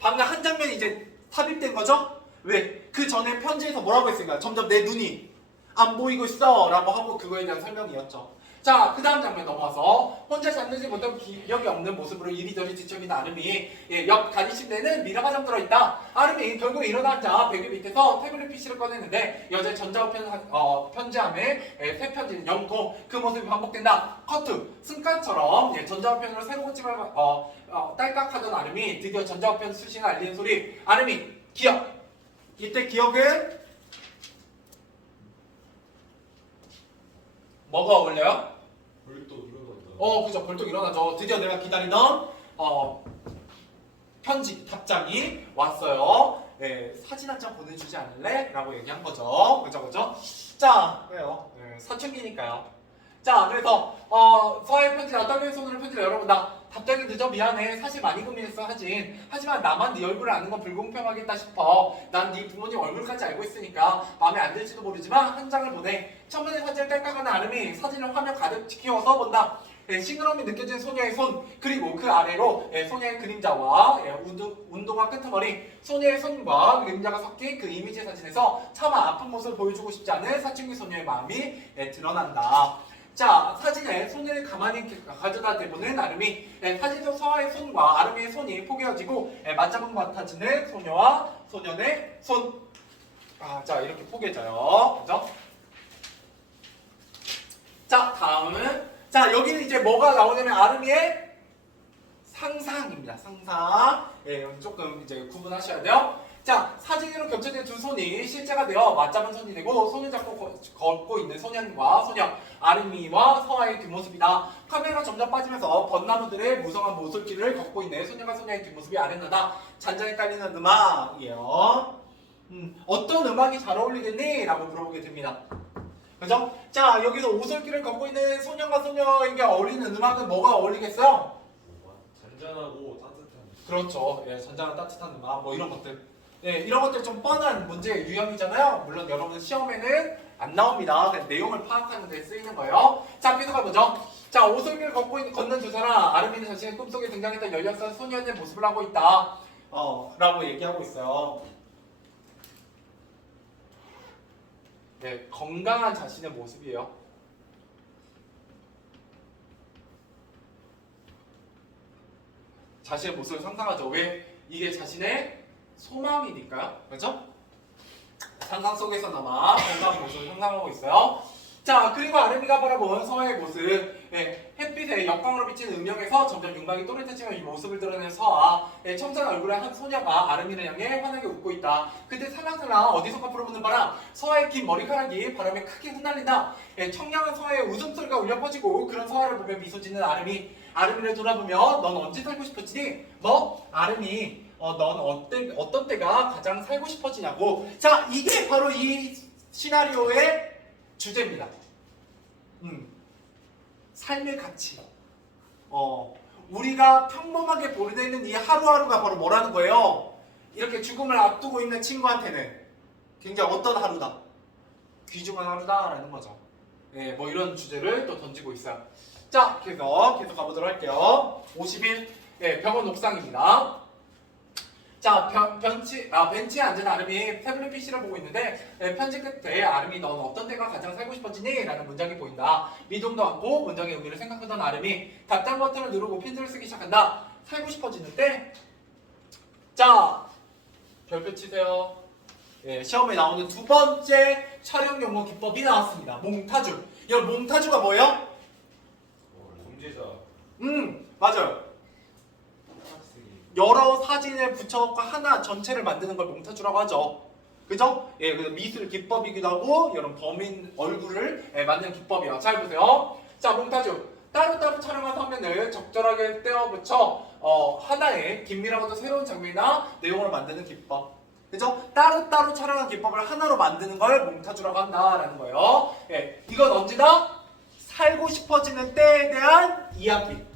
방금 한 장면이 이제 삽입된 거죠? 왜? 그 전에 편지에서 뭐라고 했습니까? 점점 내 눈이 안 보이고 있어 라고 하고 그거에 대한 설명이었죠. 자, 그 다음 장면 넘어와서 혼자 잠들지 못하고 기력이 없는 모습으로 이리저리 뒤척이는 아름이 옆 간이침대에는 미라가 잠들어 있다. 아름이 결국 일어나자 베개 밑에서 태블릿 PC를 꺼내는데 여자의 전자우편 편지함에 새 편지는 영통. 그 모습이 반복된다. 커트. 승관처럼 전자우편으로 새로운 집을 딸깍하던 아름이 드디어 전자우편 수신을 알리는 소리. 아름이 기억. 이때 기억은 뭐가 어울려요? 벌떡 일어났다. 그죠. 벌떡 일어나죠. 드디어 내가 기다리던 편지 답장이 왔어요. 네, 사진 한 장 보내주지 않을래? 라고 얘기한 거죠. 그죠. 자, 그래요. 네, 사춘기니까요. 자, 그래서 서아의 편지나 떨리는 손으로 편지를 열어본다. 답장이 늦어 미안해. 사실 많이 고민했어 하진. 하지만 나만 네 얼굴을 아는 건 불공평하겠다 싶어. 난 네 부모님 얼굴까지 알고 있으니까 마음에 안 들지도 모르지만 한 장을 보내. 첫 번째 사진을 딸깍하는 아름이 사진을 화면 가득 지키워서 본다. 싱그러움이 느껴진 소녀의 손, 그리고 그 아래로 소녀의 그림자와 운동화 끄트머리, 소녀의 손과 그림자가 섞인 그 이미지 사진에서 차마 아픈 모습을 보여주고 싶지 않은 사춘기 소녀의 마음이 드러난다. 자, 사진에 손을 가만히 가져다 대보는 아름이, 사진 속 서아의 손과 아름이의 손이 포개어지고 맞잡은 것 같아지는 소녀와 소년의 손. 자, 이렇게 포개져요. 그죠? 자, 다음은 여기는 이제 뭐가 나오냐면 아름이의 상상입니다. 상상. 조금 이제 구분하셔야 돼요. 자, 사진으로 겹쳐진 두 손이 실제가 되어 맞잡은 손이 되고 손을 잡고 걷고 있는 소년과 소녀, 아름이와 서아의 뒷모습이다. 카메라가 점점 빠지면서 벚나무들의 무성한 모솔길을 걷고 있는 소년과 소녀의 뒷모습이 아련하다. 잔잔히 깔리는 음악이에요. 어떤 음악이 잘 어울리겠니? 라고 물어보게 됩니다. 그죠? 자, 여기서 오솔길을 걷고 있는 소년과 소녀에게 어울리는 음악은 뭐가 어울리겠어요? 잔잔하고 따뜻한. 그렇죠. 잔잔한 따뜻한 음악, 뭐 이런 것들. 이런 것들 좀 뻔한 문제 유형이잖아요. 물론 여러분 시험에는 안 나옵니다. 내용을 파악하는 데 쓰이는 거예요. 자, 계속 가보죠. 자, 오솔길을 걷는 두 사람, 아름이는 자신의 꿈속에 등장했던 16살 소년의 모습을 하고 있다. 라고 얘기하고 있어요. 건강한 자신의 모습이에요. 자신의 모습을 상상하죠. 왜? 이게 자신의 소망이니까요. 그렇죠? 상상 속에서나마 건강한 모습을 상상하고 있어요. 자, 그리고 아름이가 바라본 서아의 모습. 햇빛에 역광으로 비치는 음역에서 점점 윤곽이 또렷해지며 이 모습을 드러낸 서아. 청순한 얼굴의 한 소녀가 아름이를 향해 환하게 웃고 있다. 그때 살랑살랑 어디선가 불어보는 바람, 서아의 긴 머리카락이 바람에 크게 흩날린다. 청량한 서아의 웃음소리가 울려 퍼지고 그런 서아를 보며 미소 짓는 아름이. 아름이를 돌아보며 넌 언제 살고 싶어지니? 뭐? 아름이 넌 어떤 때가 가장 살고 싶어지냐고. 자, 이게 바로 이 시나리오의 주제입니다. 삶의 가치. 우리가 평범하게 보내는 이 하루하루가 바로 뭐라는 거예요? 이렇게 죽음을 앞두고 있는 친구한테는 굉장히 어떤 하루다? 귀중한 하루다라는 거죠. 뭐 이런 주제를 또 던지고 있어요. 자, 그래서 계속 가보도록 할게요. 51, 병원 옥상입니다. 자, 벤치에 앉은 아름이 태블릿 PC를 보고 있는데 편지 끝에 아름이 넌 어떤 때가 가장 살고 싶어지니? 라는 문장이 보인다. 미동도 않고 문장의 의미를 생각하던 아름이 답장 버튼을 누르고 펜슬을 쓰기 시작한다. 살고 싶어지는 때? 자, 별표 치세요. 시험에 나오는 두 번째 촬영 용어 기법이 나왔습니다. 몽타주. 여러분, 몽타주가 뭐예요? 범죄자. 맞아요. 여러 사진을 붙여갖고 하나 전체를 만드는 걸 몽타주라고 하죠. 그죠? 그래서 미술 기법이기도 하고 여러분 범인 얼굴을 만드는 기법이에요. 잘 보세요. 자, 몽타주. 따로따로 촬영한 화면을 적절하게 떼어붙여 하나의 긴밀하고도 새로운 장면이나 내용을 만드는 기법. 그죠? 따로따로 촬영한 기법을 하나로 만드는 걸 몽타주라고 한다라는 거예요. 이건 언제다? 살고 싶어지는 때에 대한 이야기.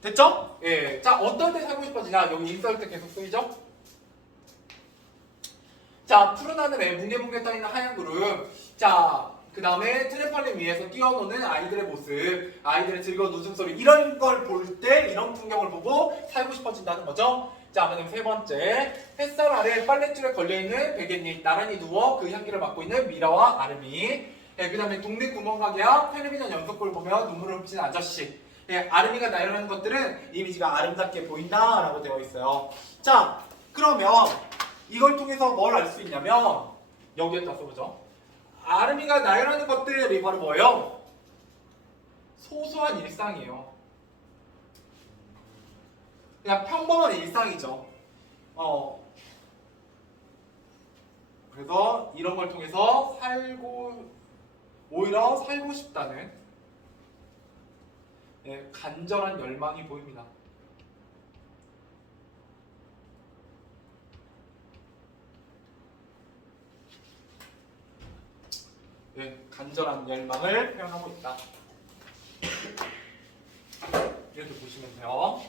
됐죠? 자, 어떨 때 살고 싶어지냐? 여기 인서울 때 계속 쓰이죠? 자, 푸른 하늘에 뭉게뭉게 떠있는 하얀 구름. 자, 그 다음에 트램펄린 위에서 뛰어노는 아이들의 모습, 아이들의 즐거운 웃음소리. 이런 걸 볼 때, 이런 풍경을 보고 살고 싶어진다는 거죠. 자, 그다음 세 번째. 햇살 아래 빨랫줄에 걸려있는 베갯잎. 나란히 누워 그 향기를 맡고 있는 미라와 아름이. 그 다음에 동네 구멍가게 앞 텔레비전 연속골 보며 눈물을 훔치는 아저씨. 아름이가 나열하는 것들은 이미지가 아름답게 보인다라고 되어 있어요. 자, 그러면 이걸 통해서 뭘 알 수 있냐면 여기에다 써보죠. 아름이가 나열하는 것들이 바로 뭐예요? 소소한 일상이에요. 그냥 평범한 일상이죠. 그래서 이런 걸 통해서 살고 오히려 살고 싶다는 간절한 열망이 보입니다. 간절한 열망을 표현하고 있다. 이렇게 보시면 돼요.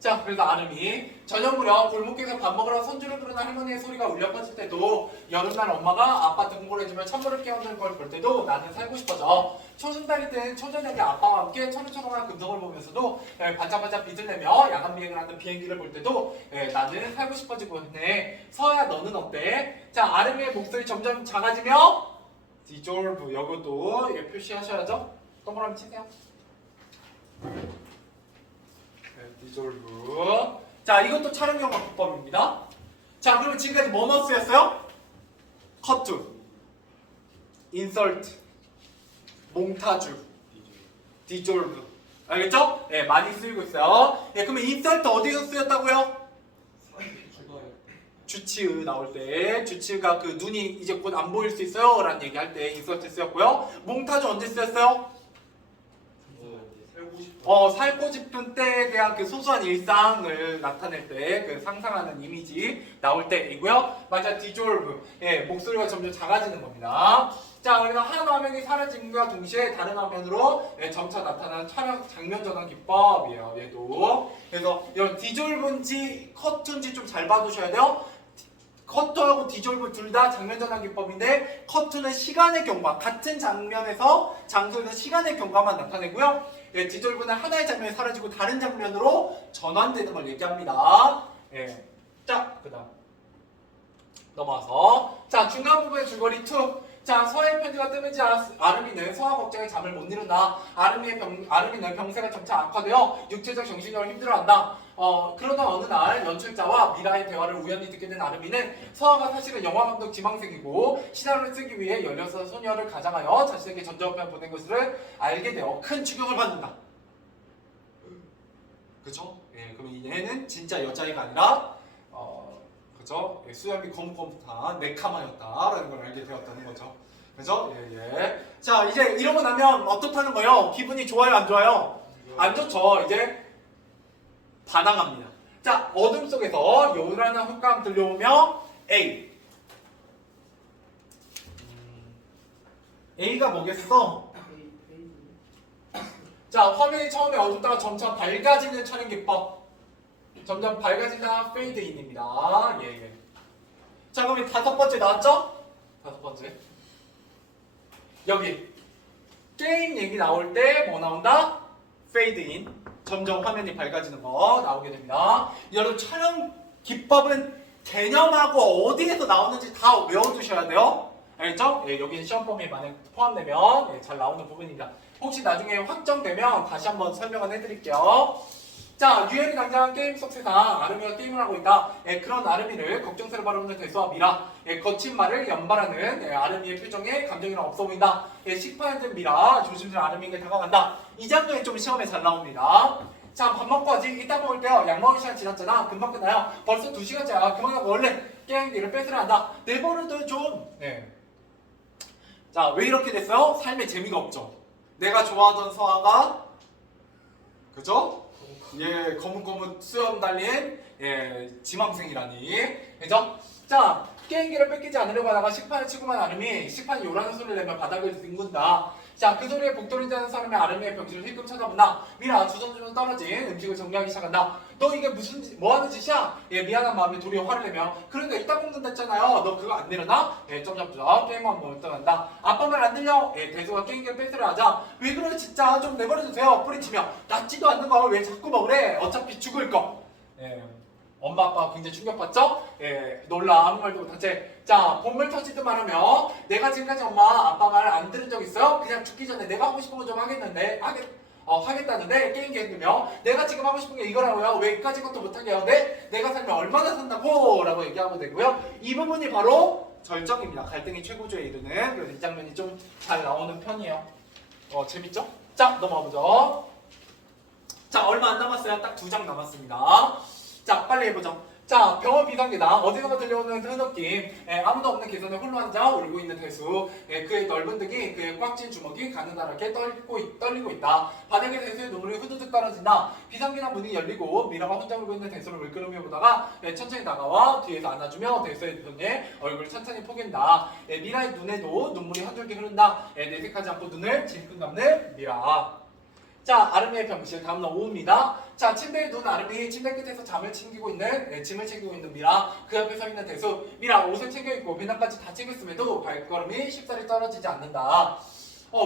자, 그래서 아름이 저녁 무렵 골목길에서 밥 먹으러 선주를 부르는 할머니의 소리가 울려 퍼질 때도, 여름날 엄마가 아빠 등골 해주며 찬물을 깨우는 걸 볼 때도 나는 살고 싶어져. 초승달일 땐 초저녁에 아빠와 함께 초록초록한 금성을 보면서도 반짝반짝 빛을 내며 야간 비행을 하는 비행기를 볼 때도 나는 살고 싶어지고 해. 서야, 너는 어때? 자, 아름이의 목소리 점점 작아지며 dissolve, 이것도 표시하셔야죠. 동그라미 치세요. dissolve. 자, 이것도 촬영용과 기법입니다. 자, 그러면 지금까지 뭐뭐 쓰였어요? cut, insert, 몽타주, dissolve. 알겠죠? 네, 많이 쓰이고 있어요. 그러면 insert 어디서 쓰였다고요? 주치의 나올 때, 주치의가 그 눈이 이제 곧 안 보일 수 있어요 라는 얘기 할 때 insert 쓰였고요. 몽타주 언제 쓰였어요? 살고 싶은 때에 대한 그 소소한 일상을 나타낼 때 그 상상하는 이미지 나올 때이고요. 맞아, dissolve. 목소리가 점점 작아지는 겁니다. 자, 그래서 한 화면이 사라짐과 동시에 다른 화면으로 점차 나타나는 촬영 장면 전환 기법이에요. 얘도. 그래서 이런 dissolve인지 cut인지 좀 잘 봐두셔야 돼요. 커트하고 디졸브 둘 다 장면 전환 기법인데, 커트는 시간의 경과, 같은 장면에서 장소에서 시간의 경과만 나타내고요. 디졸브는 하나의 장면이 사라지고 다른 장면으로 전환되는 걸 얘기합니다. 자, 그다음 넘어와서, 자, 중간 부분의 줄거리 2. 자, 서해의 편지가 뜨면지 아름이는 서하 걱정에 잠을 못 이룬다. 아름이는 병세가 점차 악화되어 육체적 정신적으로 힘들어한다. 그러다 어느 날 연출자와 미라의 대화를 우연히 듣게 된 아름이는 서하가 사실은 영화감독 지망생이고 시나리오를 쓰기 위해 16살 소녀를 가장하여 자신에게 전자우편 보낸 것을 알게 되어 큰 충격을 받는다. 그쵸? 그럼 얘는 진짜 여자애가 아니라 그죠? 수염이 거뭇거뭇한 네카마였다라는 걸 알게 되었다는 거죠. 그죠? 자, 이제 이러고 나면 어떻다는 거예요? 기분이 좋아요, 안 좋아요? 안 좋죠. 이제 반항합니다. 자, 어둠 속에서 요란한 훅감 들려오며 A. A가 뭐겠어? 자, 화면이 처음에 어둡다가 점차 밝아지는 촬영 기법. 점점 밝아진다, 페이드인입니다. 자, 그러면 5번째 나왔죠? 5번째. 여기 게임 얘기 나올 때 뭐 나온다? 페이드인. 점점 화면이 밝아지는 거 나오게 됩니다. 여러분, 촬영 기법은 개념하고 어디에서 나오는지 다 외워두셔야 돼요. 알겠죠? 여기는 시험 범위에 만약 포함되면 잘 나오는 부분입니다. 혹시 나중에 확정되면 다시 한번 설명을 해드릴게요. 자, 유엔이 당장 게임 속 세상, 아름이가 게임을 하고 있다. 그런 아름이를 걱정스레 바라보는 대수와 미라. 거친 말을 연발하는 아름이의 표정에 감정이랑 없어 보인다. 식판에 든 미라, 조심스레 아름이에게 다가간다. 이 장면이 좀 시험에 잘 나옵니다. 자, 밥 먹고 아직 이따 먹을게요. 약 먹을 시간 지났잖아. 금방 끝나요. 벌써 2시간째야. 그만하고 얼른 게임기를 뺏으려 한다. 내버려둬 좀. 자, 왜 이렇게 됐어요? 삶에 재미가 없죠. 내가 좋아하던 서아가, 그죠? 거뭇거뭇 수염 달린 지망생이라니. 그죠? 자, 게임기를 뺏기지 않으려고 하다가 식판을 치고만 아름이 식판이 요란한 소리를 내며 바닥을 뒹군다. 자, 그 소리에 복돌이되는 사람의 아름이의 병실을 힐끔 쳐다본다. 미라 주섬주섬 떨어진 음식을 정리하기 시작한다. 너 이게 뭐하는 짓이야? 미안한 마음에 도리어 화를 내며, 그러니까 이따 먹는다 했잖아요. 너 그거 안 내려놔? 점점점 게임만 멀쩡한다. 아빠 말 안 들려? 대수가 게임기를 뺏으려 하자. 왜 그래 진짜, 좀 내버려주세요. 뿌리치며, 낫지도 않는 걸 왜 자꾸 먹으래? 어차피 죽을 거. 엄마 아빠가 굉장히 충격받죠? 놀라 아무 말도 못한 채. 자, 본물 터지듯 말하며, 내가 지금까지 엄마 아빠 말 안 들은 적 있어요? 그냥 죽기 전에 내가 하고 싶은 거 좀 하겠다는데 게임기 흔들며, 내가 지금 하고 싶은 게 이거라고요. 왜 이까지 것도 못하게 해요? 내가 살면 얼마나 산다고? 라고 얘기하고 되고요. 이 부분이 바로 절정입니다. 갈등이 최고조에 이르는. 그래서 이 장면이 좀 잘 나오는 편이에요. 재밌죠? 자, 넘어가보죠. 자, 얼마 안 남았어요. 딱 2장 남았습니다. 자, 빨리 해보죠. 자, 병원 비상계다. 어디선가 들려오는 흐느낌. 아무도 없는 개선에 홀로 앉아 울고 있는 대수. 그의 넓은 등이 그의 꽉 쥔 주먹이 가느다랗게 떨리고 있다. 바닥에 대수의 눈물이 후두둑 떨어진다. 비상계나 문이 열리고 미라가 혼자 울고 있는 대수를 물끄러미 보다가 천천히 다가와 뒤에서 안아주며 대수의 눈에 얼굴을 천천히 포갠다. 미라의 눈에도 눈물이 한줄기 흐른다. 내색하지 않고 눈을 질끈 감는 미라. 자, 아름이의 병실 다음 날 오후입니다. 자, 침대에 누운 아름이 침대 끝에서 짐을 챙기고 있는 미라. 그 옆에 서 있는 대수. 미라 옷을 챙겨 입고 비난까지 다 챙겼음에도 발걸음이 쉽사리 떨어지지 않는다.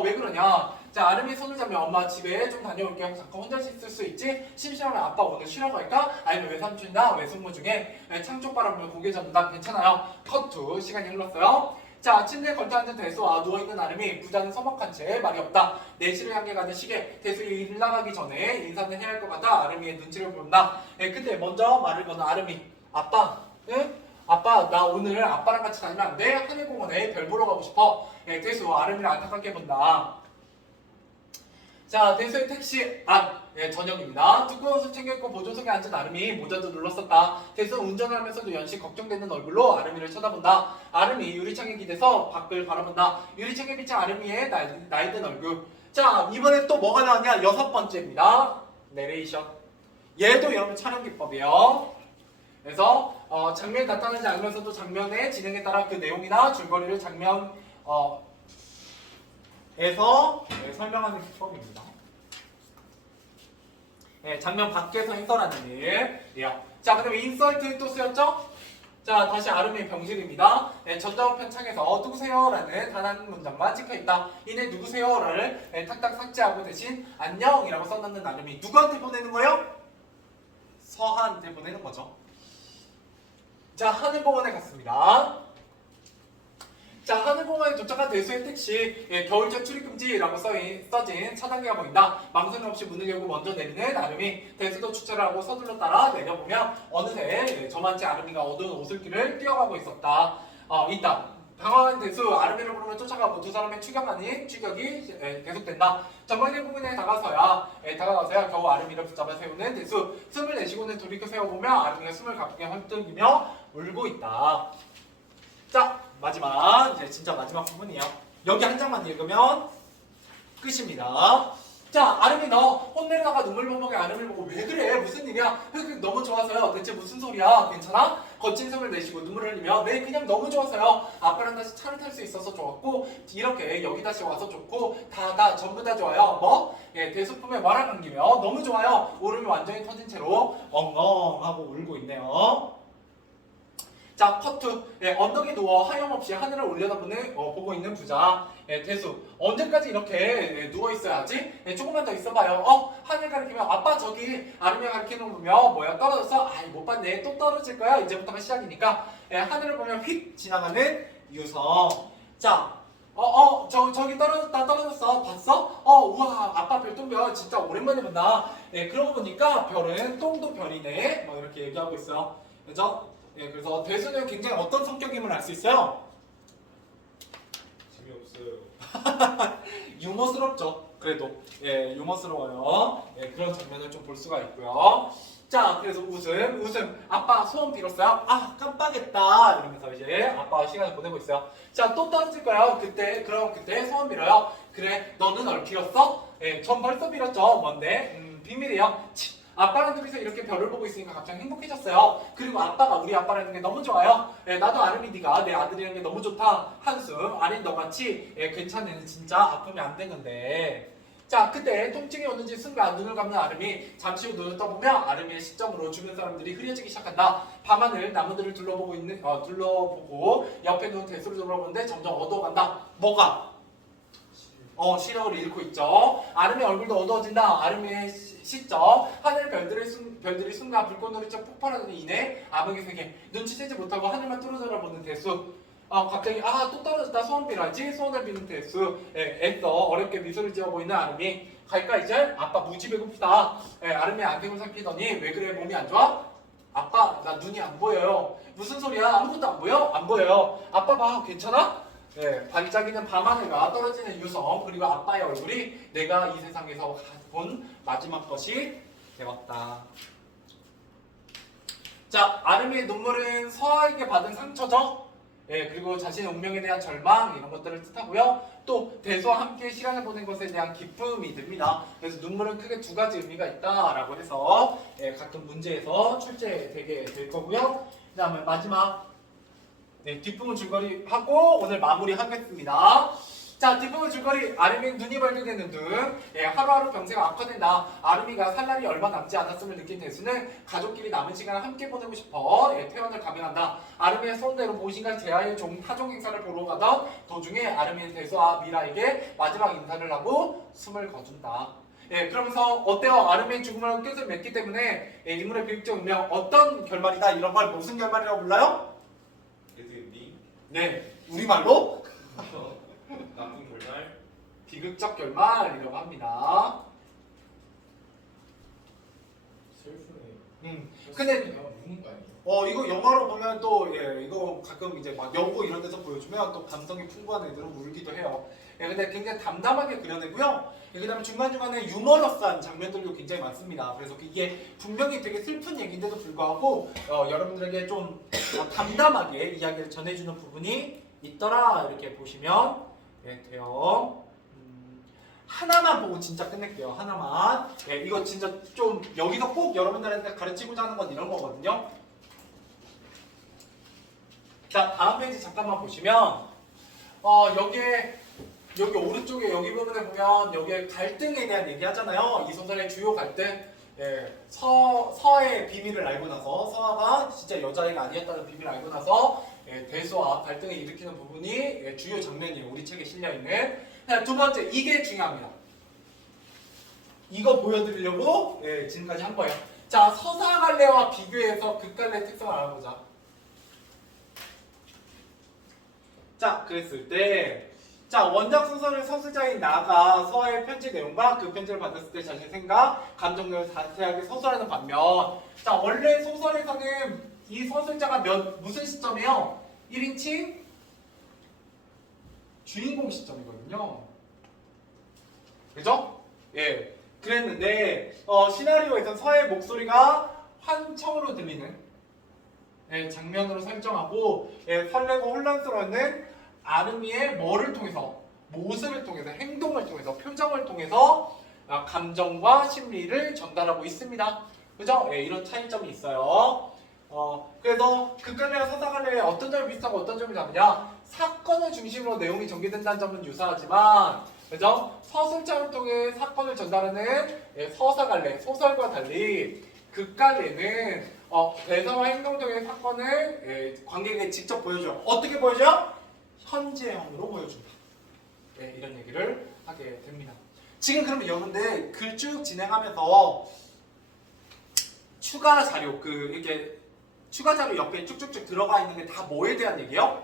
왜 그러냐? 자, 아름이 손을 잡으면 엄마 집에 좀 다녀올게. 잠깐 혼자 있을 수 있지? 심심하면 아빠 오늘 쉬러 갈까? 아니면 외삼촌이나 외숙모 중에 창쪽 바람을 고개 잡는다. 괜찮아요. 컷2 시간이 흘렀어요. 자, 침대에 걸터 앉은 대수와 누워있는 아름이 부자는 서먹한 채 말이 없다. 내실을 향해 가는 시계. 대수이 일 나가기 전에 인사는 해야 할 것 같아 아름이의 눈치를 본다. 근데 먼저 말을 거는 아름이. 아빠, 응? 아빠, 나 오늘 아빠랑 같이 다니면 안 돼? 하늘공원에 별 보러 가고 싶어. 대수 아름이를 안타깝게 본다. 자, 대수의 택시 저녁입니다. 두꺼운 옷을 챙겨입고 보조석에 앉은 아름이 모자도 눌렀었다. 대수는 운전을 하면서도 연신 걱정되는 얼굴로 아름이를 쳐다본다. 아름이 유리창에 기대서 밖을 바라본다. 유리창에 비친 아름이의 나이든 얼굴. 자, 이번에 또 뭐가 나왔냐? 6번째입니다. 내레이션. 얘도 여러분 촬영 기법이에요. 그래서 장면이 나타나지 않으면서도 장면의 진행에 따라 그 내용이나 줄거리를 장면에서 설명하는 기법입니다. 장면 밖에서 인설하는 일이요. 자, 그다음에 인설트 또 쓰였죠? 자, 다시 아름이의 병실입니다. 전자우편 창에서 누구세요라는 단 한 문장만 찍혀있다. 이내 누구세요를 탁탁 삭제하고 대신 안녕이라고 써놓는 아름이 누구한테 보내는 거예요? 서한테 보내는 거죠. 자, 하늘공원에 갔습니다. 자, 하늘공원에 도착한 대수의 택시. 겨울철 출입금지라고 써진 차단기가 보인다. 망설임 없이 문을 열고 먼저 내리는 아름이. 대수도 주차를 하고 서둘러 따라 내려보면 어느새 저만치 아름이가 어두운 오솔길을 뛰어가고 있었다. 있다. 당황한 대수, 아름이를 부르며 쫓아가고 두 사람의 추격 아닌 추격이 계속된다. 전방의 부분에 다가서야 겨우 아름이를 붙잡아 세우는 대수. 숨을 내쉬고는 돌이켜 세워보며 아름이가 숨을 가쁘게 헐떡이며 울고 있다. 자, 마지막, 이제 진짜 마지막 부분이에요. 여기 한 장만 읽으면 끝입니다. 자, 아름이 너 혼내다가 눈물 범벅에 아름을 보고 왜 그래? 무슨 일이야? 너무 좋아서요. 대체 무슨 소리야? 괜찮아? 거친 숨을 내쉬고 눈물을 흘리며 네, 그냥 너무 좋아서요. 아빠랑 다시 차를 탈 수 있어서 좋았고 이렇게 여기 다시 와서 좋고 다 전부 다 좋아요. 뭐? 대수품에 말을 남기며 너무 좋아요. 울음이 완전히 터진 채로 엉엉하고 울고 있네요. 자, 컷2. 언덕에 누워 하염없이 하늘을 보고 있는 부자. 대수. 언제까지 이렇게 누워 있어야지? 조금만 더 있어봐요. 하늘 가리키며 아빠 저기 아름이 가리키는 거 보며 뭐야 떨어졌어? 아이 못 봤네. 또 떨어질 거야. 이제부터가 시작이니까. 하늘을 보며 휙 지나가는 유성. 자, 저기 떨어졌어. 봤어? 우와, 아빠 별똥별 진짜 오랜만에 본다. 그러고 보니까 별은 똥도 별이네. 뭐 이렇게 얘기하고 있어요. 그죠? 그래서 대수는 굉장히 어떤 성격임을 알 수 있어요? 재미없어요. 유머스럽죠. 그래도 유머스러워요. 그런 장면을 좀 볼 수가 있고요. 자, 그래서 웃음. 아빠 소원 빌었어요? 아, 깜빡했다. 이러면서 이제 아빠와 시간을 보내고 있어요. 자, 또 떨어질 거예요. 그럼 그때 소원 빌어요. 그래, 너는 얼 빌었어? 전 벌써 빌었죠. 뭔데? 비밀이에요. 아빠랑 둘이서 이렇게 별을 보고 있으니까 갑자기 행복해졌어요. 그리고 아빠가 우리 아빠라는 게 너무 좋아요. 나도 아름이 네가 내 아들이라는 게 너무 좋다. 한숨. 아린 너같이 괜찮은 애는 진짜 아프면 안 되는데. 자, 그때 통증이 오는지 순간 눈을 감는 아름이 잠시 후 눈을 떠보며 아름이의 시점으로 주변 사람들이 흐려지기 시작한다. 밤하늘 나무들을 둘러보고 옆에 누운 대수를 돌아보는데 점점 어두워간다. 뭐가? 시력을 잃고 있죠. 아름의 얼굴도 어두워진다. 아름의 시점. 하늘 별들이 순간 불꽃놀이처럼 폭발하더니 이내 암흑의 세계. 눈치채지 못하고 하늘만 뚫어져다보는 대수. 갑자기 또 떨어졌다. 소원 빌어야지. 소원을 비는 대수. 애써 어렵게 미소를 지어 보이는 아름이. 갈까 이제? 아빠 무지 배고프다. 아름이 안경을 살피더니 왜 그래 몸이 안 좋아? 아빠 나 눈이 안 보여요. 무슨 소리야? 아무것도 안 보여? 안 보여요. 아빠 봐 괜찮아? 반짝이는 밤하늘과 떨어지는 유성 그리고 아빠의 얼굴이 내가 이 세상에서 본 마지막 것이 되었다. 자, 아름이의 눈물은 서아에게 받은 상처죠. 예, 그리고 자신의 운명에 대한 절망 이런 것들을 뜻하고요. 또 대소와 함께 시간을 보낸 것에 대한 기쁨이 듭니다. 그래서 눈물은 크게 두 가지 의미가 있다라고 해서 예, 가끔 문제에서 출제되게 될 거고요. 그다음에 마지막 네, 뒷부분 줄거리 하고 오늘 마무리하겠습니다. 자, 뒷부분 줄거리. 아름이 눈이 벌게되는 등 예, 하루하루 병세가 악화된다. 아름이가 살 날이 얼마 남지 않았음을 느낀 대수는 가족끼리 남은 시간을 함께 보내고 싶어 예, 퇴원을 감행한다. 아름이의 소원대로 모신과 제아의 타종 행사를 보러 가던 도중에 아름이는 대수와 미라에게 마지막 인사를 하고 숨을 거둔다. 예, 그러면서 어때요? 아름이의 죽음을 끝을 맺기 때문에 예, 인물의 비극적 운명 어떤 결말이다 이런 걸 무슨 결말이라고 불러요? 레드니 네, 우리말로 나쁜 결말. 비극적 결말이라고 합니다. 슬프네. 근데 우는 거 아니에요? 이거 영화로 보면 또 예, 이거 가끔 이제 막 연구 이런 데서 보여주면 또 감성이 풍부한 애들은 울기도 해요. 예, 근데 굉장히 담담하게 그려내고요. 예, 그다음에 중간중간에 유머러스한 장면들도 굉장히 많습니다. 그래서 이게 분명히 되게 슬픈 얘기인데도 불구하고 여러분들에게 좀 담담하게 이야기를 전해주는 부분이 있더라 이렇게 보시면 예, 돼요. 하나만 보고 진짜 끝낼게요. 하나만. 예, 이거 진짜 좀 여기서 꼭 여러분들한테 가르치고자 하는 건 이런 거거든요. 자, 다음 페이지 잠깐만 보시면 여기 오른쪽에 여기 부분에 보면 여기에 갈등에 대한 얘기 하잖아요. 이 소설의 주요 갈등. 예, 서의 비밀을 알고 나서 서아가 진짜 여자애가 아니었다는 비밀을 알고 나서 예, 대수와 갈등을 일으키는 부분이 예, 주요 장면이에요. 우리 책에 실려있는. 자, 두 번째, 이게 중요합니다. 이거 보여드리려고 예, 지금까지 한 거예요. 자, 서사갈래와 비교해서 극갈래 특성을 알아보자. 자, 그랬을 때 자, 원작 소설의 서술자인 나가 서의 편지 내용과 그 편지를 받았을 때 자신의 생각, 감정을 자세하게 서술하는 반면 자, 원래 소설에서는 이 서술자가 무슨 시점이에요? 1인칭 주인공 시점이거든요. 그죠? 예. 그랬는데 시나리오에서 서의 목소리가 환청으로 들리는 예, 장면으로 설정하고 예, 설레고 혼란스러워하는 아름이의 뭐를 통해서 모습을 통해서 행동을 통해서 표정을 통해서 감정과 심리를 전달하고 있습니다. 그죠? 예, 이런 차이점이 있어요. 그래서 극갈래와 서사갈래의 어떤 점이 비슷하고 어떤 점이 다르냐? 사건을 중심으로 내용이 전개된다는 점은 유사하지만 그죠? 서술자를 통해 사건을 전달하는 예, 서사갈래, 소설과 달리 극갈래는 대사와 행동 등의 사건을 예, 관객에게 직접 보여줘요. 어떻게 보여줘요? 현재형으로 보여준다. 네, 이런 얘기를 하게 됩니다. 지금 그러면 여러분들 글 쭉 진행하면서 추가 자료 이렇게 추가 자료 옆에 쭉쭉쭉 들어가 있는 게 다 뭐에 대한 얘기예요?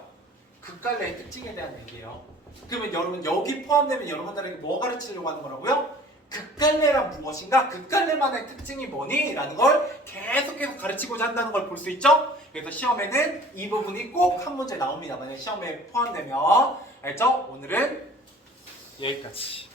극갈래의 특징에 대한 얘기예요. 그러면 여러분 여기 포함되면 여러분들에게 뭐 가르치려고 하는 거라고요? 극갈래란 무엇인가? 극갈래만의 특징이 뭐니? 라는 걸 계속해서 가르치고자 한다는 걸 볼 수 있죠? 그래서 시험에는 이 부분이 꼭 한 문제 나옵니다. 만약 시험에 포함되면. 알죠? 오늘은 여기까지.